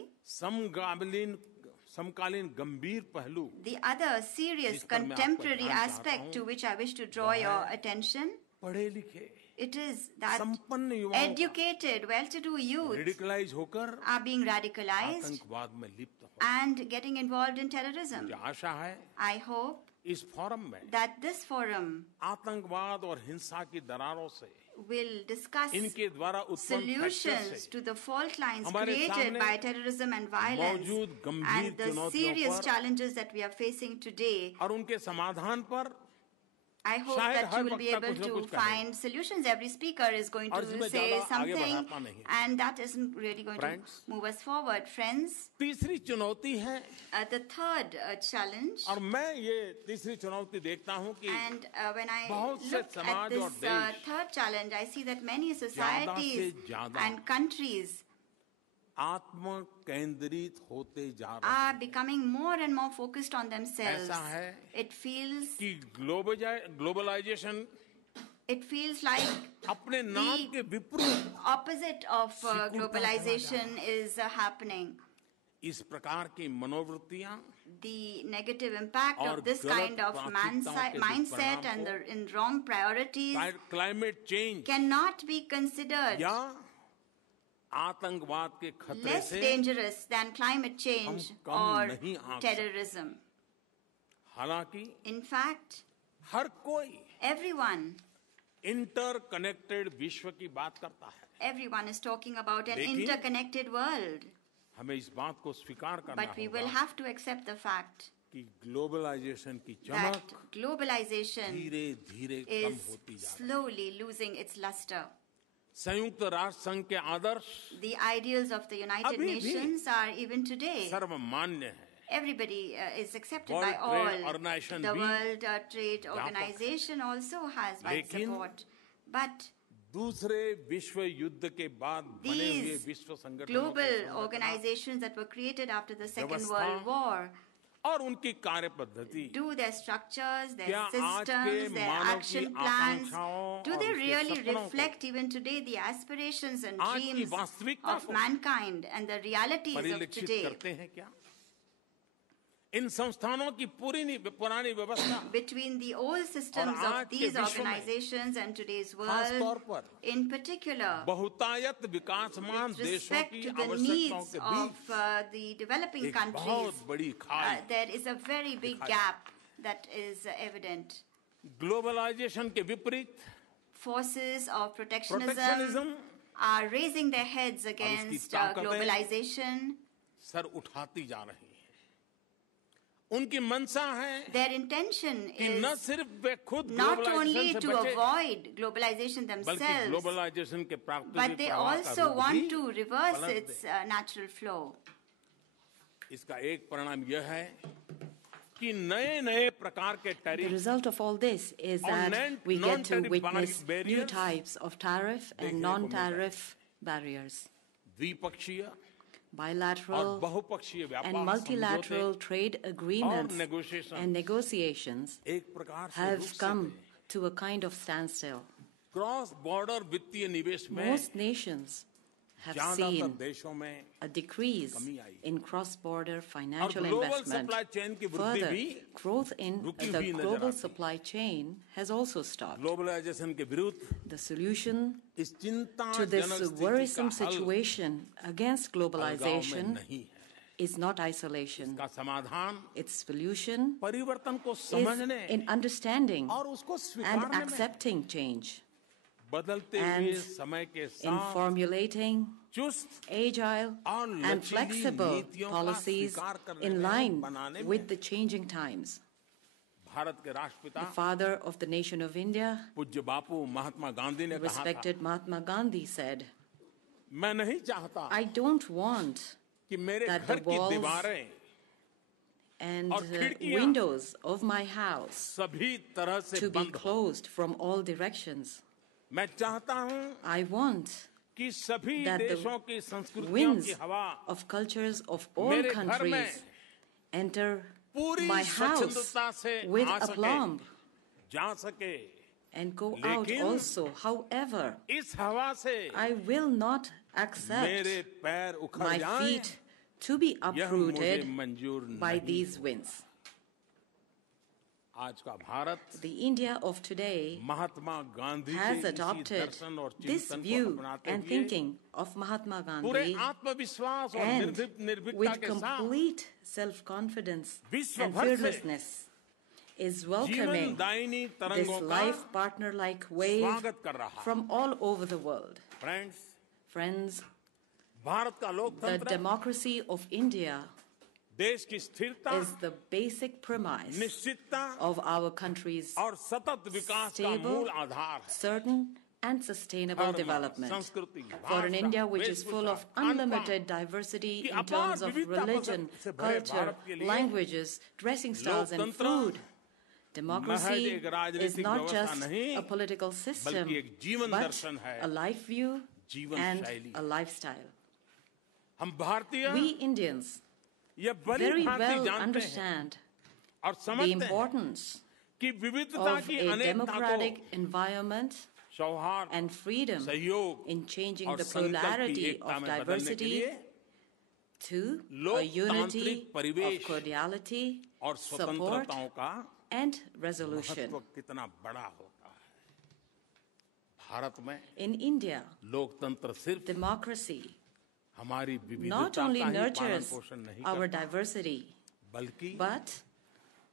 समकालीन गंभीर पहलू the other serious जिस पर मैं आपको contemporary ध्यान चाहता aspect हूं, to which I wish to draw your attention, पढ़े लिखे it is that संपन्न युवाओं educated, well-to-do youth रेडिकलाइज होकर are being radicalized आतंकवाद में लिप्त हो and getting involved in terrorism. मुझे आशा है I hope इस फोरम में that this forum आतंकवाद और हिंसा की दरारों से will discuss इनके द्वारा उत्पन्न solutions फैक्टर्स to से the fault lines हमारे created सामने by terrorism and violence मौजूद गंभीर and the चुनौतियों serious पर challenges that we are facing today. और उनके समाधान पर I hope शायद that her you will be वक्ता able कुछ न to कुछ कहेगा। find solutions. Every speaker is going और to इसमें say ज़्यादा आगे something, बढ़ाता नहीं। and that isn't really going Friends, to move us forward. Friends, तीसरी चुनौती है the third challenge, और मैं ये तीसरी चुनौती देखता हूँ कि and when I बहुत से look at समाज this और देश third challenge, I see that many societies ज़्यादा and countries आत्म केंद्रित होते जा रहे are हैं becoming more and more focused on themselves. ऐसा है It feels कि ग्लोबलाइजेशन like अपने नाम के विपरीत opposite of globalization is happening. इस प्रकार की मनोवृत्तियां The negative impact और of this गलत kind of प्राथमिकताओं के mindset दुष्परिणाम and को the in wrong priorities climate change cannot be considered या आतंकवाद के खतरे less से dangerous than climate change हम कम or नहीं आंक terrorism. हालांकि In fact, हर कोई everyone इंटरकनेक्टेड विश्व की बात करता है is talking about an लेकिन interconnected world. हमें इस बात को स्वीकार करना But we will होगा have to accept the fact कि ग्लोबलाइजेशन की that चमक globalization धीरे धीरे कम is होती जा रही है slowly losing its luster. संयुक्त राष्ट्र संघ के आदर्श The ideals of the United अभी भी Nations are even today. सर्वमान्य है Everybody is accepted World by all. Trade Organization The भी World Trade Organization also has wide लेकिन support. But दूसरे विश्व युद्ध के बाद बने हुए these विश्व संगठनों global की संरचना organizations that were created after the Second व्यवस्था World War, और उनकी कार्य पद्धति do their structures, their क्या आज के systems, their मानव की action plans, आकांक्षाओं do और they उसके really सपनों को reflect even today the aspirations and आज की dreams वास्तविकता of को mankind and the realities of परिलक्षित today? करते हैं क्या इन संस्थानों की पुरानी व्यवस्था Between the old systems और आज of के these विश्व में organizations and today's खास तौर world, पर in particular, बहुतायत विकासमान with देशों respect की to the आवश्यकताओं needs के of बीच the developing एक countries, बहुत बड़ी खाई there is a very big दिखाई gap that is evident. Globalisation के विपरीत Forces of protectionism protectionism are raising their heads against ताकतें globalization. सर उठाती जा रही हैं उनकी मंशा है Their intention कि is न सिर्फ वे खुद not ग्लोबलाइजेशन only से to बचे avoid globalization बल्कि themselves, ग्लोबलाइजेशन के but प्राकृतिक they प्रवाह का also रूप want भी to reverse पलट its दें। natural flow. इसका एक परिणाम यह है कि नए प्रकार के The tariff result of all this is On that we get to non-tariff witness barriers new types of tariff देखने and को non-tariff barriers, द्विपक्षीय और bilateral बहुपक्षीय व्यापार and multilateral समझौते trade agreements negotiations and negotiations एक प्रकार से have रुक come से to a kind of standstill. Cross border वित्तीय निवेश में Most nations have ज्यादातर seen देशों में a decrease कमी आई। in cross-border financial global investment. supply chain की वृद्धि Further, भी growth in रुकी the हुई नजर global आती है। supply chain has also stopped. Globalisation के विरुद्ध The solution इस to चिंताजनक this स्थिति worrisome का हल situation against अलगाव में globalization नहीं है is not isolation. इसका समाधान Its solution परिवर्तन को is समझने in understanding और उसको and स्वीकारने में accepting change, बदलते and हुए समय के in साथ formulating चुस्त agile और and लचीली flexible नीतियों का policies स्वीकार करने in में line बनाने में with the changing times. Bharat के राष्ट्रपिता the father of the nation of India, पूज्य बापू महात्मा गांधी ने कहा था, respected Mahatma Gandhi, said, मैं नहीं चाहता I don't want कि मेरे that घर the की walls दीवारें and और खिड़कियां windows of my house सभी तरह से to be बंद हो। closed from all directions. मैं चाहता हूं I want कि सभी that देशों the की संस्कृतियों winds की हवा of cultures of all मेरे घर में countries enter पूरी my house स्वच्छंदता से with आ aplomb सके, जा सके। and go out लेकिन also. However, इस हवा से I will not accept मेरे पैर उखड़ my जाएं, feet to be यह मुझे uprooted मंजूर by नहीं। these winds. आज का Bharat The India of today Mahatma Gandhi के has इसी adopted दर्शन और this चिंतन को view अपनाते and हुए thinking of Mahatma पूरे Gandhi आत्मविश्वास और and निर्भीकता with के साथ complete self-confidence विश्व and भर से fearlessness is welcoming जीवनदायिनी this तरंगों का life partner-like wave स्वागत कर रहा है। from all over the world. Friends, Friends, Bharat का the लोकतंत्र democracy of India देश की स्थिरता, is the basic premise निश्चितता of our country's और सतत विकास का stable, मूल आधार है। certain and sustainable धर्म, development. संस्कृति, For an भाषा, India which is full of वेशभूषा, unlimited diversity की in अपार terms of विविधता religion, से भरे culture, भारत के लिए languages, dressing styles and लोकतंत्र food, महज democracy एक is राजनीतिक not व्यवस्था just नहीं, a political system, बल्कि एक जीवन but दर्शन है, a life view जीवन and शैली। a lifestyle. हम भारतीय We Indians ये बड़ी very भांति well जानते हैं understand और the समझते हैं importance कि विविधता of की a अनेकता democratic को environment सौहार्द, and freedom सहयोग in changing और the संकल्प की plurality एकता of में बदलने के diversity लिए to a लोकतांत्रिक unity परिवेश of cordiality, और support, स्वतंत्रताओं का and resolution. महत्व कितना बड़ा होता है। भारत में In India, लोकतंत्र सिर्फ democracy हमारी not विविधता only का ही पालन nurtures पोषण नहीं our करता, diversity, बल्कि but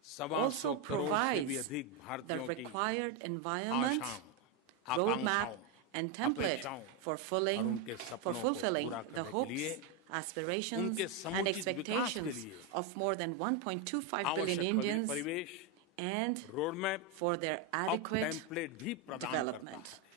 125 also करोड़ से भी provides अधिक the भारतीयों की required environment, आशाओं, roadmap, आकांक्षाओं, and template अपेक्षाओं for उनके सपनों को fulfilling पूरा the करने के hopes, लिए, aspirations, उनके and समुचित विकास के expectations लिए of more than 1.25 billion आवश्यक Indians परिवेश, and रोडमैप for their और adequate टेम्पलेट भी प्रदान करता development. है।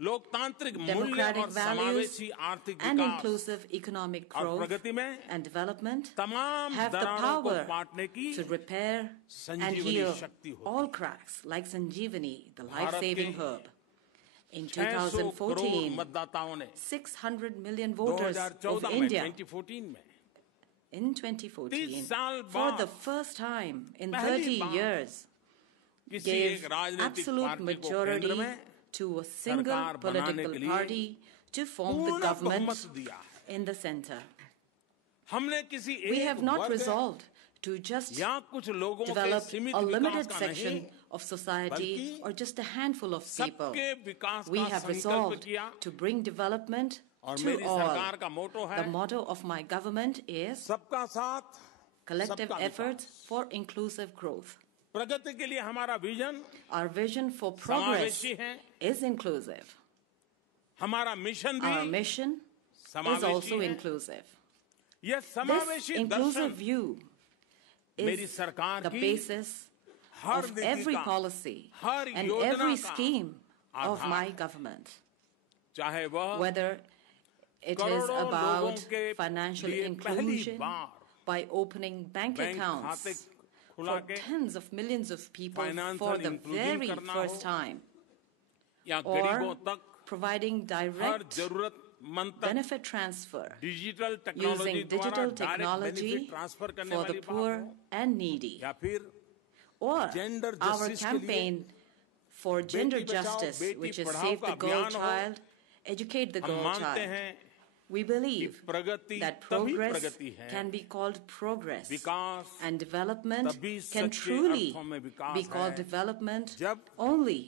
लोकतांत्रिक मूल्य Democratic और values समावेशी आर्थिक and विकास inclusive economic और growth प्रगति में and development तमाम have the दरारों को power पाटने की to repair and Sanjeevani heal शक्ति होती all है। cracks like Sanjeevani, the Bharat life-saving के herb. In 600 करोड़ 2014, मतदाताओं ने 600 million voters of 2014 में India 2014 में in 2014, 30 साल for बाद the first time in पहली 30 बार years, किसी gave एक राजनीतिक absolute पार्टी को majority केंद्र में to a single सरकार बनाने political के लिए party to form the पूर्ण government बहुमत दिया है। in the center. हमने किसी We एक have not वर्ग resolved to just या कुछ लोगों के develop सीमित a विकास limited का section नहीं, of society बल्कि or just a handful of people. सबके विकास We का have संकल्प resolved किया to bring development और to मेरी all. सरकार का मोटो है The motto of my government is सबका साथ, collective सबका efforts Vikas. for inclusive growth. प्रगति के लिए हमारा vision Our vision for progress समावेशी है, is inclusive. हमारा मिशन Our भी mission is समावेशी also है। inclusive. यह This समावेशी inclusive दर्शन view मेरी is सरकार the की basis हर of नीति every का, policy हर and योजना every का scheme of आधार my है। government. चाहे वह Whether it is करोड़ों लोगों about के financial लिए पहली inclusion bar by opening bank bank accounts खाते खुला for के tens of millions of people financial for the inclusion very करना first हो, time, या गरीबों or तक providing हर direct जरूरतमंद तक benefit transfer digital technology using द्वारा digital direct technology benefit transfer करने for the वाली बात poor हो, and needy, या फिर or Gender our justice के लिए campaign for gender Beti Bachao, justice, बेटी which is पढ़ाओ Save का the Girl अभियान हो, Child, Educate the हम Girl मानते Child. हैं We कि believe प्रगति that तभी progress प्रगति है, can be called progress Vikas and development तभी can सच्चे truly अर्थों में विकास be called है, development जब only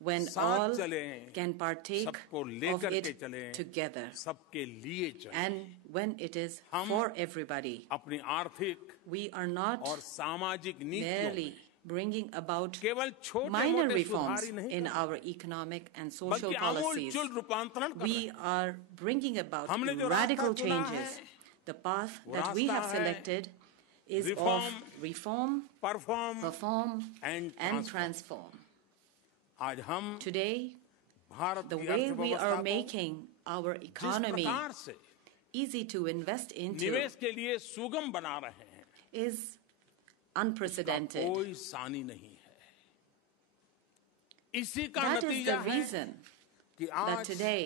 when साथ all चलें, can partake सबको of लेकर के it चलें, together सबके लिए चलें, and when it is हम for everybody. अपनी आर्थिक We are not और सामाजिक नीतियों merely में bringing about केवल minor छोटे-मोटे reforms सुधार ही नहीं in कर our economic and social बल्कि policies. आमूल रूपांतरण कर रहे We हैं। are bringing about हमने जो radical रास्ता चुना changes. है, The path वो that we रास्ता have है selected is reform, of reform, perform, and transform. आज हम Today, भारत the की way we अर्थव्यवस्था are को making our जिस economy प्रकार से easy to invest into निवेश के लिए सुगम बना रहे हैं, is unprecedented. कोई सानी नहीं है। इसी का That is नतीजा the है reason कि that आज today,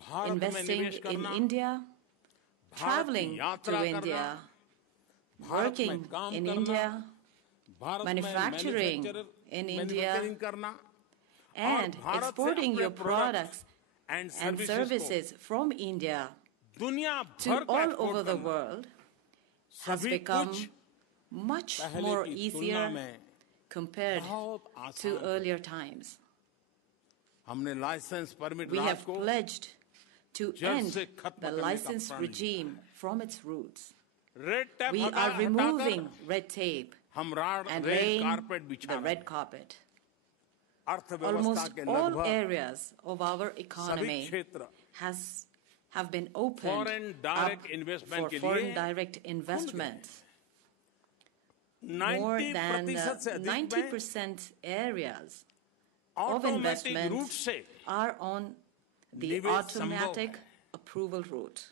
भारत में investing निवेश in करना, India, भारत की traveling यात्रा to करना, India, भारत में working काम in करना, India, भारत में manufacturing in India, manufacturing करना and और भारत से exporting अपने your products and and services services from India को दुनिया to भर को all export over the करना, world has सभी become कुछ much पहले more की तुलना easier में compared बहुत to आसान है। earlier times. हमने licence permit We raj have को pledged to जड़ end से खत्म the करने का license प्रण लिया regime from its roots. Red tap We are हटाकर removing red tape हम and रेड laying कारपेट बिछा the रहे red हैं। carpet. अर्थव्यवस्था Almost के all लगभग areas of our सभी economy क्षेत्र have been opened Foreign up direct investment for के foreign लिए direct investment. More 90% than से अधिक में 90% areas of automatic investment route से are on the निवेश संभव automatic है। approval route.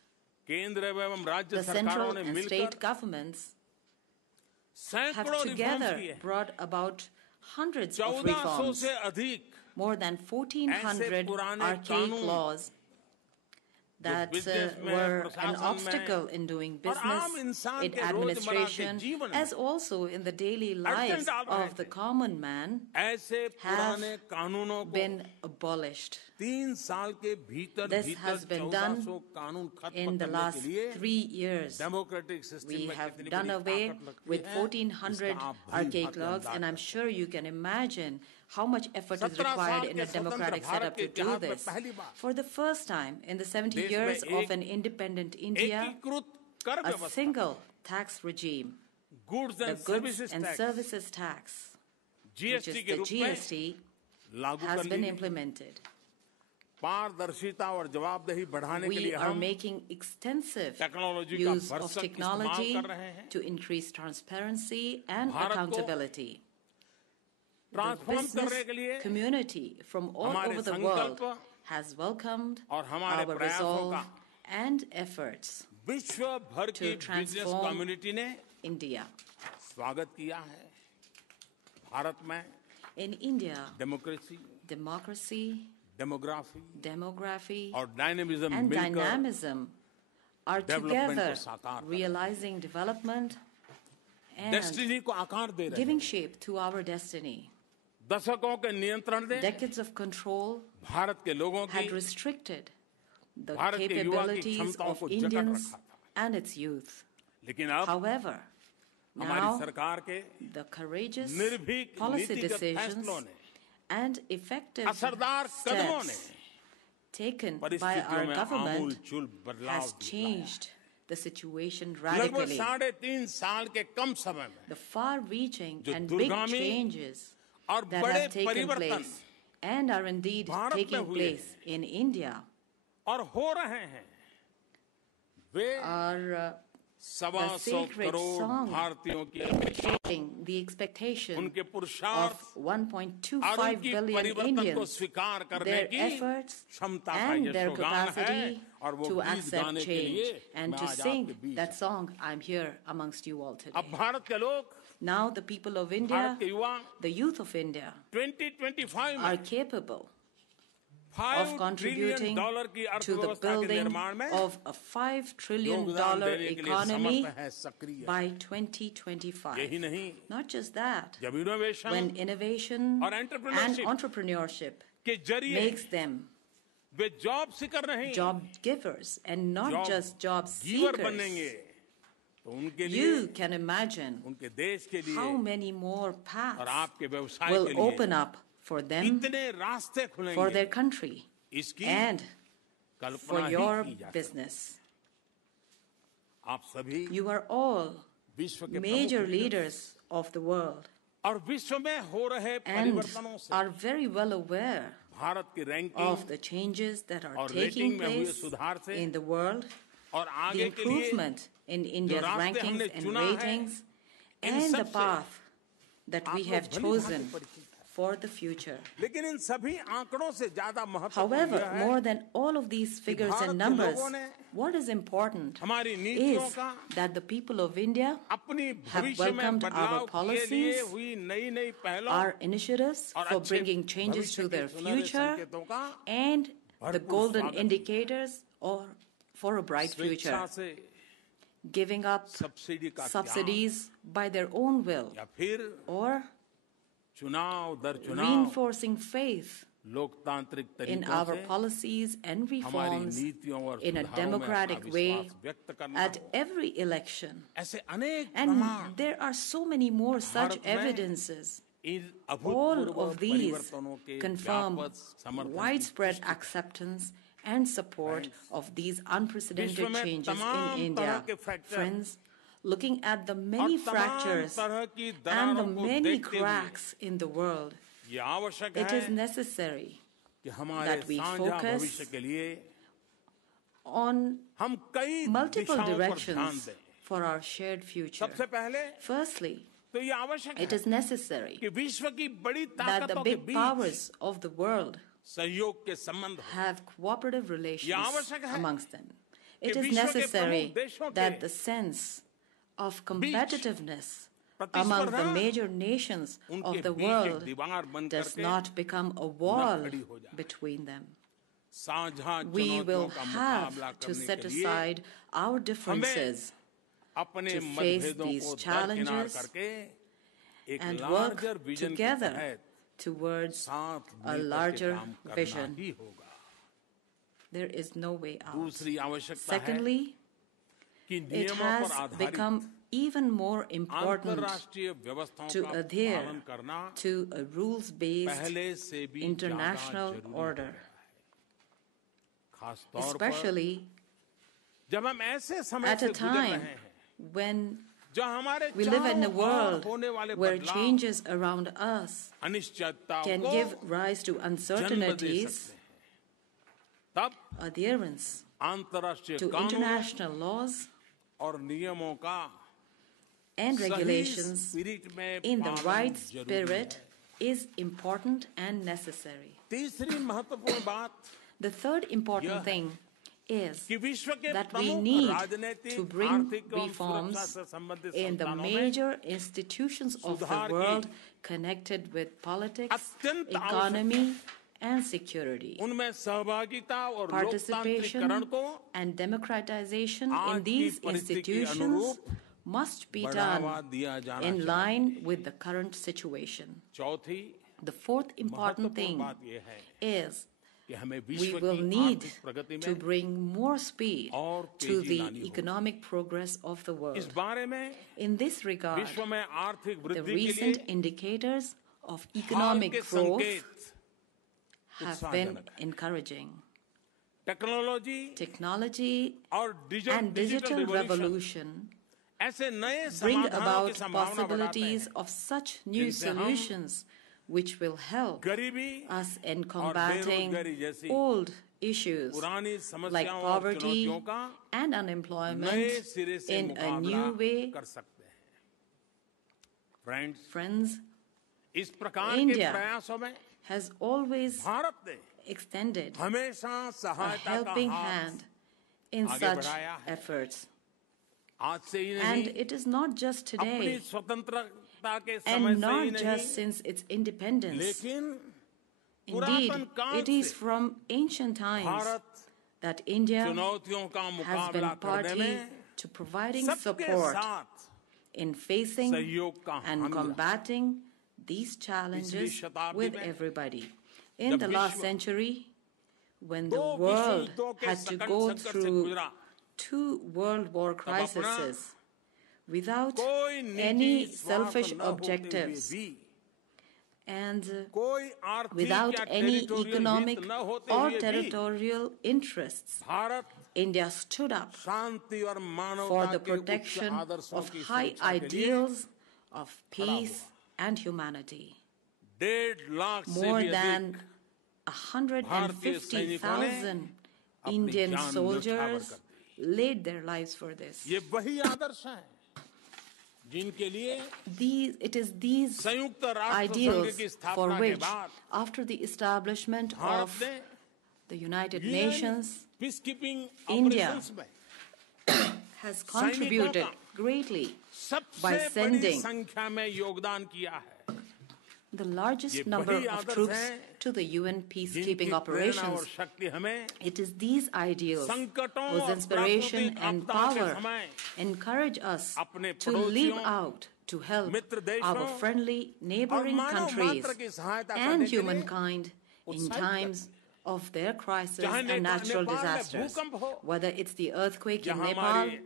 केंद्र एवं राज्य The सरकारों central ने and मिलकर state governments have सैकड़ों रिफॉर्म्स together किए हैं। brought about hundreds of 1400 reforms. से अधिक More than 1,400 पुराने archaic कानून laws that business में, were an प्रशासन में, obstacle in doing और आम business, इंसान in के रोजमर्रा के administration, जीवन में as also in the daily lives डाल रहे of the थे। common man, ऐसे have पुराने कानूनों को been abolished. 3 साल के भीतर This भीतर has been done 1400 कानून खत्म in the करने last के लिए 3 years. डेमोक्रेटिक सिस्टम We में have कितनी done बड़ी away ताकत लगती with है, 1,400 इसका आप भली archaic भांति laws, अंदाज and I'm कर sure you can imagine how much effort is 17 required साल in के a democratic स्वतंत्र setup भारत to के do इतिहास में this. पहली बार For the first time in the 70 देश में years of एक an independent India, एकीकृत कर a व्यवस्था single tax regime, goods the and goods services and tax services tax, which GST is के the रूप में GST, लागू has कर been ली implemented. पारदर्शिता और जवाबदेही बढ़ाने के We लिए are हम making extensive टेक्नोलॉजी का use of भरसक technology इस्तेमाल कर रहे हैं to increase transparency and Bharat को accountability. The ट्रांसफॉर्म business करने के लिए community from all हमारे over the संकल्प world has welcomed और हमारे our प्रयासों resolve का and efforts विश्व भर की to बिजनेस transform कम्युनिटी ने India. स्वागत किया है। भारत में In India, democracy, democracy, demography demography, और डायनेमिज्म and मिलकर dynamism are development together को साकार कर रहे हैं। realizing development and डेस्टिनी को आकार दे रहे giving हैं। shape to our destiny. दशकों के नियंत्रण ने Decades of control भारत के लोगों की had restricted the भारत के युवा की capabilities क्षमताओं of को जकड़ Indians रखा था। and its youth. लेकिन अब However, हमारी now सरकार के the courageous निर्भीक policy नीतिगत decisions फैसलों ने and effective असरदार कदमों ने steps taken by परिस्थितियों our में government आमूलचूल बदलाव has changed the situation लगभग radically. 3.5 साल के कम समय में The far-reaching जो and big दूरगामी changes और that बड़े have taken परिवर्तन place and are indeed Bharat में taking हुए place in India और हो रहे हैं वे are सवा the सौ sacred करोड़ song भारतीयों की अपेक्षा indicating the expectation उनके of पुरुषार्थ और 1.25 उनकी billion परिवर्तन को Indians, स्वीकार करने their की efforts क्षमता का and ये their शुगान है capacity और वो to गीत accept गाने के change लिए and मैं to आज sing आपके बीच that song, I'm here amongst you all today. अब भारत के लोग Now the people of Bharat India, के युवा the youth of India, 2025 are में capable of $5 contributing ट्रिलियन की to the अर्थव्यवस्था के building निर्माण में of a $5 trillion योगदान देने के लिए economy समर्थ है, सक्रिय है। by 2025. यही नहीं Not just that, जब इनोवेशन when innovation और and entrepreneurship entrepreneurship के जरिए makes them वे जॉब सीकर नहीं job givers and not job just job giver seekers, बनेंगे तो उनके लिए you can imagine उनके देश के लिए how many more और paths आपके व्यवसाय will के open लिए up for them, कितने रास्ते for खुलेंगे their country, इसकी and Kalpana for he your की जा सकती business. है। आप सभी You are all विश्व के major प्रमुख leaders of the world और विश्व में हो रहे and परिवर्तनों से are very well aware Bharat की of ranking the changes that are और taking रेटिंग में हुए place सुधार से in the world और the आगे के लिए improvement in India's रास्ते हमने rankings and चुना है, ratings, इन and the सब से path that we आप लोग have भली भांति chosen परिचित हैं। for the future. लेकिन इन सभी आंकड़ों से ज्यादा महत्वपूर्ण However, यह है more than all of these figures Bharat and के numbers, लोगों ने what is important हमारी नीतियों is का that the people of India अपनी have भविष्य में welcomed our बदलाव के लिए policies, हुई नई नई पहलों our initiatives और for अच्छे bringing changes भविष्य to के their सुनहरे future संकेतों का and the भरपूर golden स्वागत है। indicators or for a bright future, स्वेच्छा से giving up सब्सिडी का subsidies by their own will, त्याग या फिर or चुनाव दर चुनाव reinforcing faith लोकतांत्रिक in तरीकों our से policies and हमारी reforms नीतियों और in a सुधारों में democratic अपना way विश्वास व्यक्त करना at हो। every election. ऐसे अनेक And प्रमाण there are so many more such Bharat में evidences. इन All अभूतपूर्व of these परिवर्तनों के confirm व्यापक समर्थन की widespread पुष्टि acceptance and support of these unprecedented विश्व में changes तमाम in India. तरह के fracture Friends, looking at the many और तमाम fractures तरह की and the दरारों को many देखते हुए cracks in the world, ये आवश्यक it है is necessary कि हमारे that we साझा focus भविष्य के लिए on हम कई multiple दिशाओं पर ध्यान directions दें। for our shared future. सबसे पहले Firstly, तो ये आवश्यक it है is necessary कि विश्व की बड़ी that the ताकतों के big beach powers of the world सहयोग के संबंध हो। have cooperative relations आवश्यक है amongst them. कि It is विश्व के necessary प्रमुख देशों that के the sense of competitiveness प्रतिस्पर्धा among the major nations उनके of the बीच एक world दीवार बन does करके not become a wall खड़ी हो जाए। between them. साझा We चुनौतियों will का have मुकाबला to करने set के लिए aside our differences अपने to face मतभेदों these को दरकिनार challenges करके एक and लार्जर work विजन के together तहत towards साथ a मिलकर के larger काम करना vision. ही होगा। There is no way out. दूसरी आवश्यकता है Secondly, कि it नियमों has पर आधारित become even more important अंतर्राष्ट्रीय व्यवस्थाओं to का adhere पालन करना to a rules-based पहले से भी international ज़्यादा जरूरी order, है। खास तौर पर especially जब हम ऐसे समय at से a गुजर time रहे हैं when जो हमारे we live in a चारों ओर world होने वाले where बदलाव changes around us अनिश्चितता can को give rise to जन्म दे uncertainties, सकते हैं। तब adherence अंतर्राष्ट्रीय to कानून international laws और नियमों का and सही regulations स्पिरिट में in the पालन right जरूरी spirit है। is important and necessary. तीसरी महत्वपूर्ण बात The third important thing is कि विश्व के that we प्रमुख need राजनीतिक, to bring आर्थिक एवं reforms सुरक्षा से संबंधित in the संस्थानों में major institutions of the सुधार की world connected with politics, अत्यंत economy, and security. उनमें सहभागिता और Participation लोकतांत्रिकरण को and democratization आज in की these परिस्थिति के institutions अनुरूप must be बढ़ावा done दिया जाना in चाहिए। line with the current situation. चौथी The fourth important महत्वपूर्ण thing बात यह है is कि हमें we विश्व will की need आर्थिक प्रगति to में bring more speed और to तेजी the लानी होगी। economic progress of the इस world. बारे में In this regard, विश्व में आर्थिक the वृद्धि के recent लिए indicators of हाल economic के growth संकेत have been उत्साहजनक है। encouraging. टेक्नोलॉजी Technology और and digital revolution revolution ऐसे नए bring समाधानों की about संभावना बढ़ाते possibilities हैं of such new जिनसे हम solutions which will help गरीबी us in और combating बेरोजगारी जैसी old issues पुरानी like समस्याओं और poverty चुनौतियों का and नए unemployment सिरे से in a मुकाबला new way. कर सकते हैं। फ्रेंड्स, Friends, इस प्रकार के India प्रयासों में has always भारत ने extended हमेशा a सहायता का helping हाथ hand in आगे such बढ़ाया है। efforts. आज से ही And नहीं it is not just अपनी today स्वतंत्रता के समय and से ही not just नहीं since its independence. लेकिन Indeed, पुरातन काल it is से from ancient times Bharat that India चुनौतियों का has been मुकाबला करने party में to providing सबके support साथ in facing सहयोग का and हामी रहा। combating these challenges शताब्दी with में everybody. In जब the last विश्व century, when the दो world विश्व युद्धों के had to सकंड go संकट से through गुजरा, 2 world war crises without कोई निजी any स्वार्थ selfish न होते हुए objectives भी, and कोई आर्थिक without या any टेरिटोरियल economic हित न होते or हुए भी territorial interests, Bharat India stood up शांति और for मानवता the के उच्च protection आदर्शों of की high सुरक्षा के लिए ideals of peace and humanity. 1.5 lakh से More भी than अधिक 150,000 अपनी Indian जान न्यौछावर soldiers कर दी। laid their lives for this. ये वही आदर्श हैं जिनके लिए It is these संयुक्त राष्ट्र संघ ideals की for स्थापना के which, बाद after the establishment Bharat of ने the United Nations, peacekeeping India operations में has contributed greatly by सबसे बड़ी sending संख्या में योगदान किया है the largest ये number वही of आदर्श troops हैं to the UN जिनकी peacekeeping प्रेरणा और operations. शक्ति हमें It is these ideals संकटों whose और inspiration प्राकृतिक and आपदाओं के power समय encourage us अपने to leap पड़ोसियों, out to help मित्र देशों our friendly neighboring और मानव countries मात्र की सहायता करने and के लिए humankind in उत्साहित times of their crisis चाहे and natural नेपाल में disasters, भूकंप हो, whether it's the earthquake in जहाँ Nepal हमारे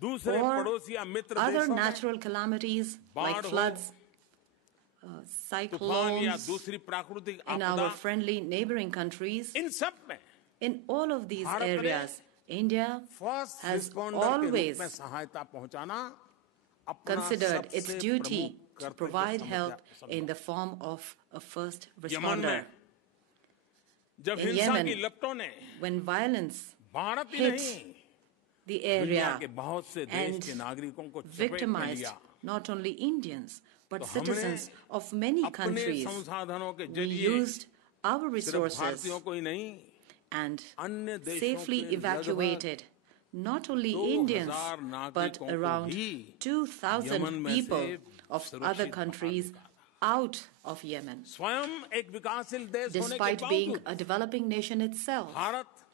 दूसरे or पड़ोसी या मित्र other देशों में natural calamities like बाढ़ हो, floods, तूफान या cyclones दूसरी प्राकृतिक in आपदा our friendly neighboring countries. इन सब में In all of these Bharat ने areas, India first has responder के always रूप में सहायता पहुंचाना अपना considered its सबसे duty प्रमुख to कर्तव्य provide help समझा। in the form of a first Yemen responder. में जब In हिंसा Yemen, की लपटों ने when violence Bharat he hit नहीं the दुनिया area के बहुत से देश and के नागरिकों को चपेट में victimized लिया not only Indians but तो हमने citizens of many अपने countries, संसाधनों के we जरिए used our सिर्फ resources भारतीयों को ही नहीं and अन्य देशों safely के evacuated not only 2000 Indians but नागरिकों को around भी 2,000 यमन में people से of other सुरक्षित countries out of Yemen. स्वयं एक विकासशील देश होने के Despite being बावजूद a developing nation itself, Bharat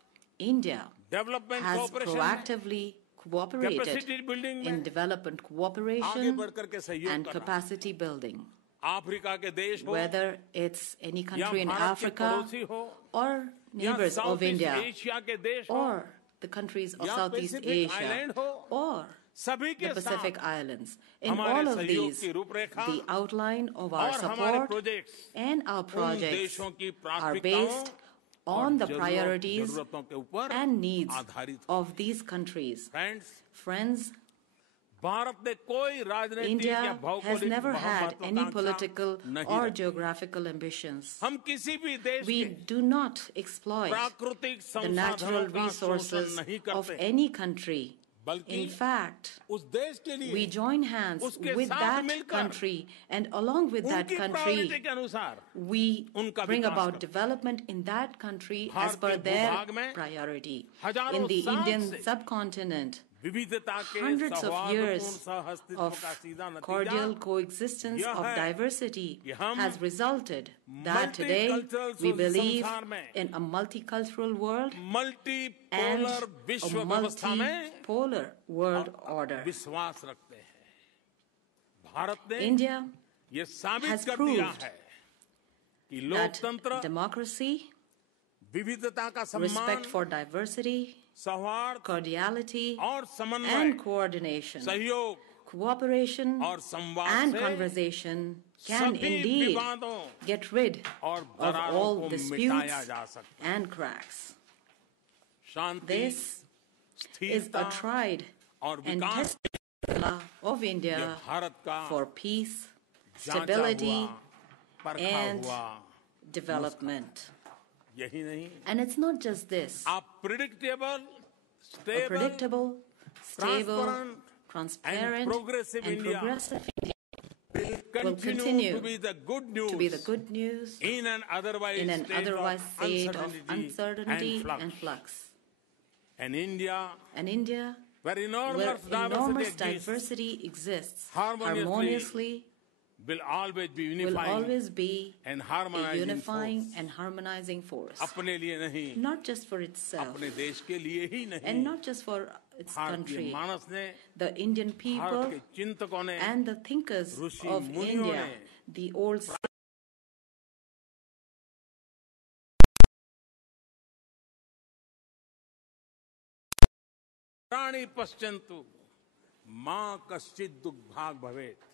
India development has cooperation proactively cooperated capacity building in में development आगे cooperation बढ़कर के सहयोग and कर रहा है capacity building. अफ्रीका के देश हो Whether it's any या country in भारत के Africa पड़ोसी हो or या neighbors south of east India Asia के देश हो or the countries of या Southeast पैसिफिक Asia आइलैंड हो or सभी the के Pacific साथ Islands. In हमारे all of सहयोग these, की रूपरेखा the outline of our और हमारे support प्रोजेक्ट्स and our उन projects देशों की are प्राथमिकताओं based on the priorities जरूरतों के ऊपर and needs आधारित of these countries. Friends Friends, Bharat ने कोई राजनीतिक या India has भौगोलिक never had any महत्वाकांक्षा political नहीं or रखी। geographical ambitions. हम किसी भी देश We के do not exploit प्राकृतिक the natural संसाधनों का resources शोषण नहीं of करते any country. बल्कि In fact, उस देश के लिए we join hands उसके with साथ that मिलकर country, and along with that उनकी country, प्रायोरिटी के अनुसार we उनका bring विकास about करते हैं। development in that country as per भारतीय their भूभाग में priority. हजारों In the साल Indian से subcontinent, विविधता के hundreds of सौहार्दपूर्ण years सहअस्तित्व of का सीधा नतीजा cordial coexistence यह of है diversity कि हम has resulted that today multicultural we believe संसार में in a multicultural world and multipolar विश्व a व्यवस्था में multipolar world order. विश्वास रखते हैं भारत ने India ये साबित has कर दिया proved है कि that लोकतंत्र democracy, विविधता का सम्मान respect for diversity, सौहार्द cordiality, और समन्वय and coordination, सहयोग cooperation और संवाद and से conversation can सभी indeed विवादों get rid और of दरारों all को disputes मिटाया जा सकता है and cracks. Shanti This is स्थिरता a tried और and Vikas tested formula of ये India भारत का for peace, जांचा stability, हुआ, परखा and हुआ development. यही नहीं And it's not just this. आप predictable A stable predictable, stable, transparent, and progressive and India progressive India will continue to be the good news to be the good news in an otherwise in an otherwise state of uncertainty uncertainty and and flux. flux. And India, And India, where where enormous enormous diversity exists, diversity exists, harmoniously harmoniously will always be will unifying always be and a harmonizing unifying force. and harmonizing force. अपने लिए नहीं, Not just for itself अपने देश के लिए ही and नहीं, not just for its भारतीय country. मानस ने, The Indian भारत people के चिंतकों ने, and the thinkers Rishi of मुनियों India, ने the old प्राणी पश्यन्तु माँ कश्चित् दुग्भाग भवेत्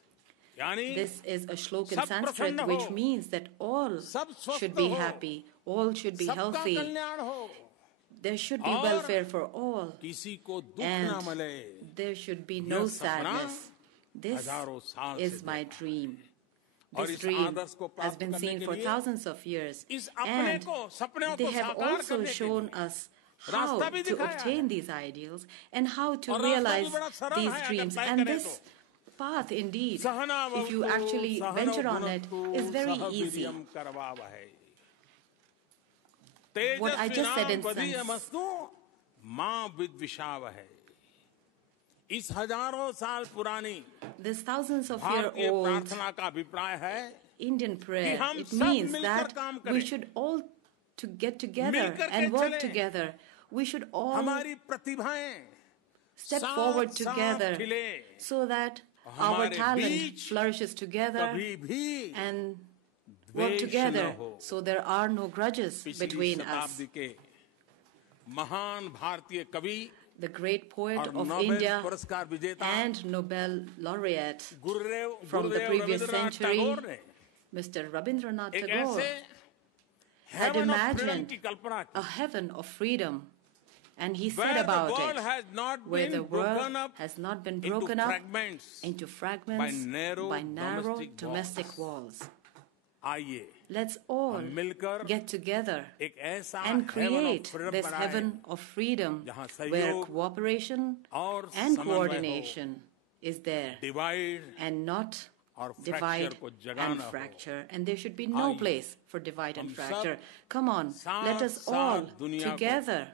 यानी This is a shloka in सब Sanskrit प्रसन्न which हो, means that all सब स्वस्थ should be हो, happy, all should be सबका healthy, कल्याण हो, there should be और welfare for all, किसी को दुख and न मिले there should be no यह सपना sadness. This हजारों साल is से my dream. और This इस dream आदर्श को has प्राप्त been करने seen के for लिए thousands of years, इस अपने and को सपनों they को have साकार also करने के shown लिए us how रास्ता भी to दिखाया obtain है। these ideals and how to और रास्ता भी realize बड़ा सरल these है, अगर dreams. तय And करें this path, indeed, सहना if you भवतु, actually सहनौ venture on it, भुनक्तु, is very सह easy. वीर्यं करवावहै। What I just said in तेजस्विनावधीतमस्तु sense. मां विद्विषावहै। इस हजारों साल पुरानी This thousands of भारतीय year old प्रार्थना का अभिप्राय है Indian prayer, हम it सब means मिलकर that काम we करें। should all to get together मिलकर के and work चलें। together. We should all हमारी प्रतिभाएं step साथ forward साथ together खिले। so that our हमारे talent बीच flourishes together कभी भी and work द्वेष together न हो। so there are no grudges पिछली between us. शताब्दी के महान भारतीय कवि The great poet और of नोबेल India पुरस्कार विजेता and Nobel laureate Gurudev from the previous Rabindranath century, Tagore ने Mr. Rabindranath एक Tagore, ऐसे had heaven of freedom imagined की कल्पना a की heaven of freedom. And he where said the about world it, has not where been the broken world up has not been into broken up fragments into fragments by narrow domestic walls. walls. आइए Let's all हम मिलकर get together एक ऐसा and heaven of create freedom this बनाएं heaven of freedom जहाँ where सहयोग cooperation और and समन्वय हो, coordination is there divide and not और divide fracture को and जगाना हो। fracture. And there should be no आइए, place for divide and हम fracture. सब Come on, let us साथ all साथ दुनिया को together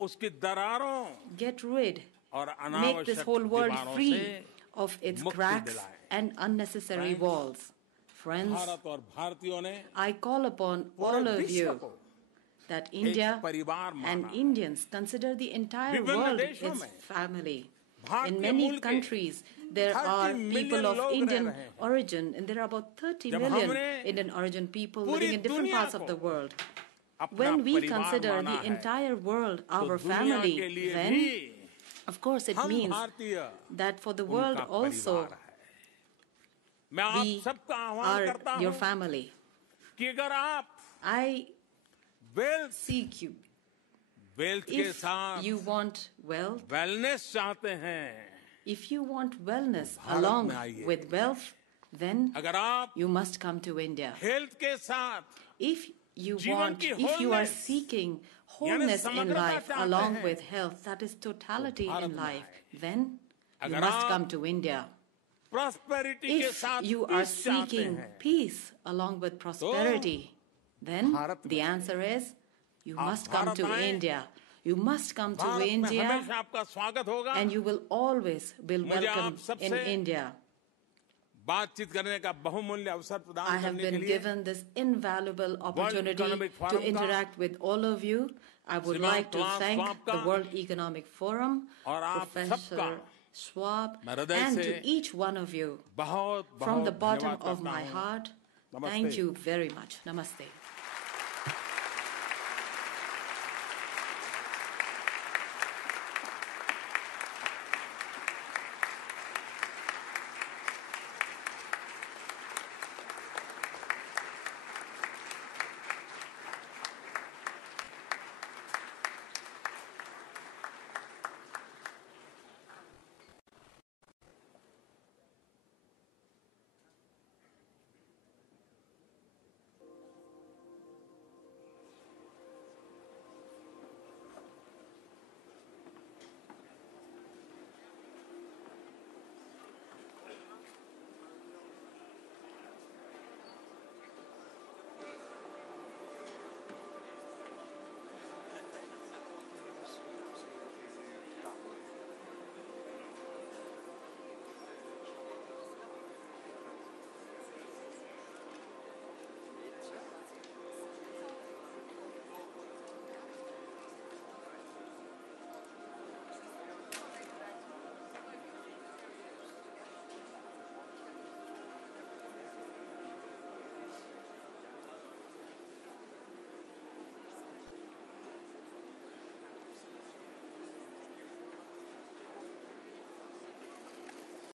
उसकी दरारों get rid, और make this अनावश्यक whole world दीवारों free से of its मुक्ति cracks दिलाएं। and unnecessary Friends, walls. Friends, Bharat और भारतीयों ने I call upon पूरे all of विश्व you को that India परिवार and माना। Indians consider the entire विभिन्न world देशों its में family. भारतीय In many मूल के countries, there 30 are million people of लोग रह Indian रहे हैं। origin, and there are about 30 जब million हमने Indian origin people पूरी living in different दुनिया parts of को the world. अपना When we परिवार consider माना the है, entire world तो our दुनिया के family, लिए then, भी of course, it हम means भारतीय that for the world उनका also, परिवार है। मैं आप we सबका आह्वान करता are your हूं family. कि अगर आप I वेल्थ seek you. के If साथ you want wealth, वेलनेस चाहते हैं, if you want wellness Bharat along में आइए। with wealth, then अगर आप you must come to India. Health के साथ If you जीवन want, की if you are wholeness, seeking wholeness in समग्रता life चाहते along हैं, with health, that is totality Bharat in में life, आए। then you अगर must आप come to India. प्रॉस्पेरिटी के If साथ you are peace चाहते seeking हैं, peace along with prosperity, then Bharat में the answer is you आप must come भारत to आएं, India. You must come to Bharat में India, हमेशा आपका स्वागत होगा। and you will always be मुझे welcome आप सबसे in India. बातचीत करने का बहुमूल्य अवसर I प्रदान have करने के been लिए given this invaluable opportunity Economic Forum to interact with all of you. I would श्रीमान like to class thank Schwab the का World Economic Forum, और आप Professor सबका Schwab, मैं हृदय and से to each one of you बहुत from the बहुत bottom धन्यवाद of करता my हूँ। heart. नमस्ते। Thank you very much. Namaste.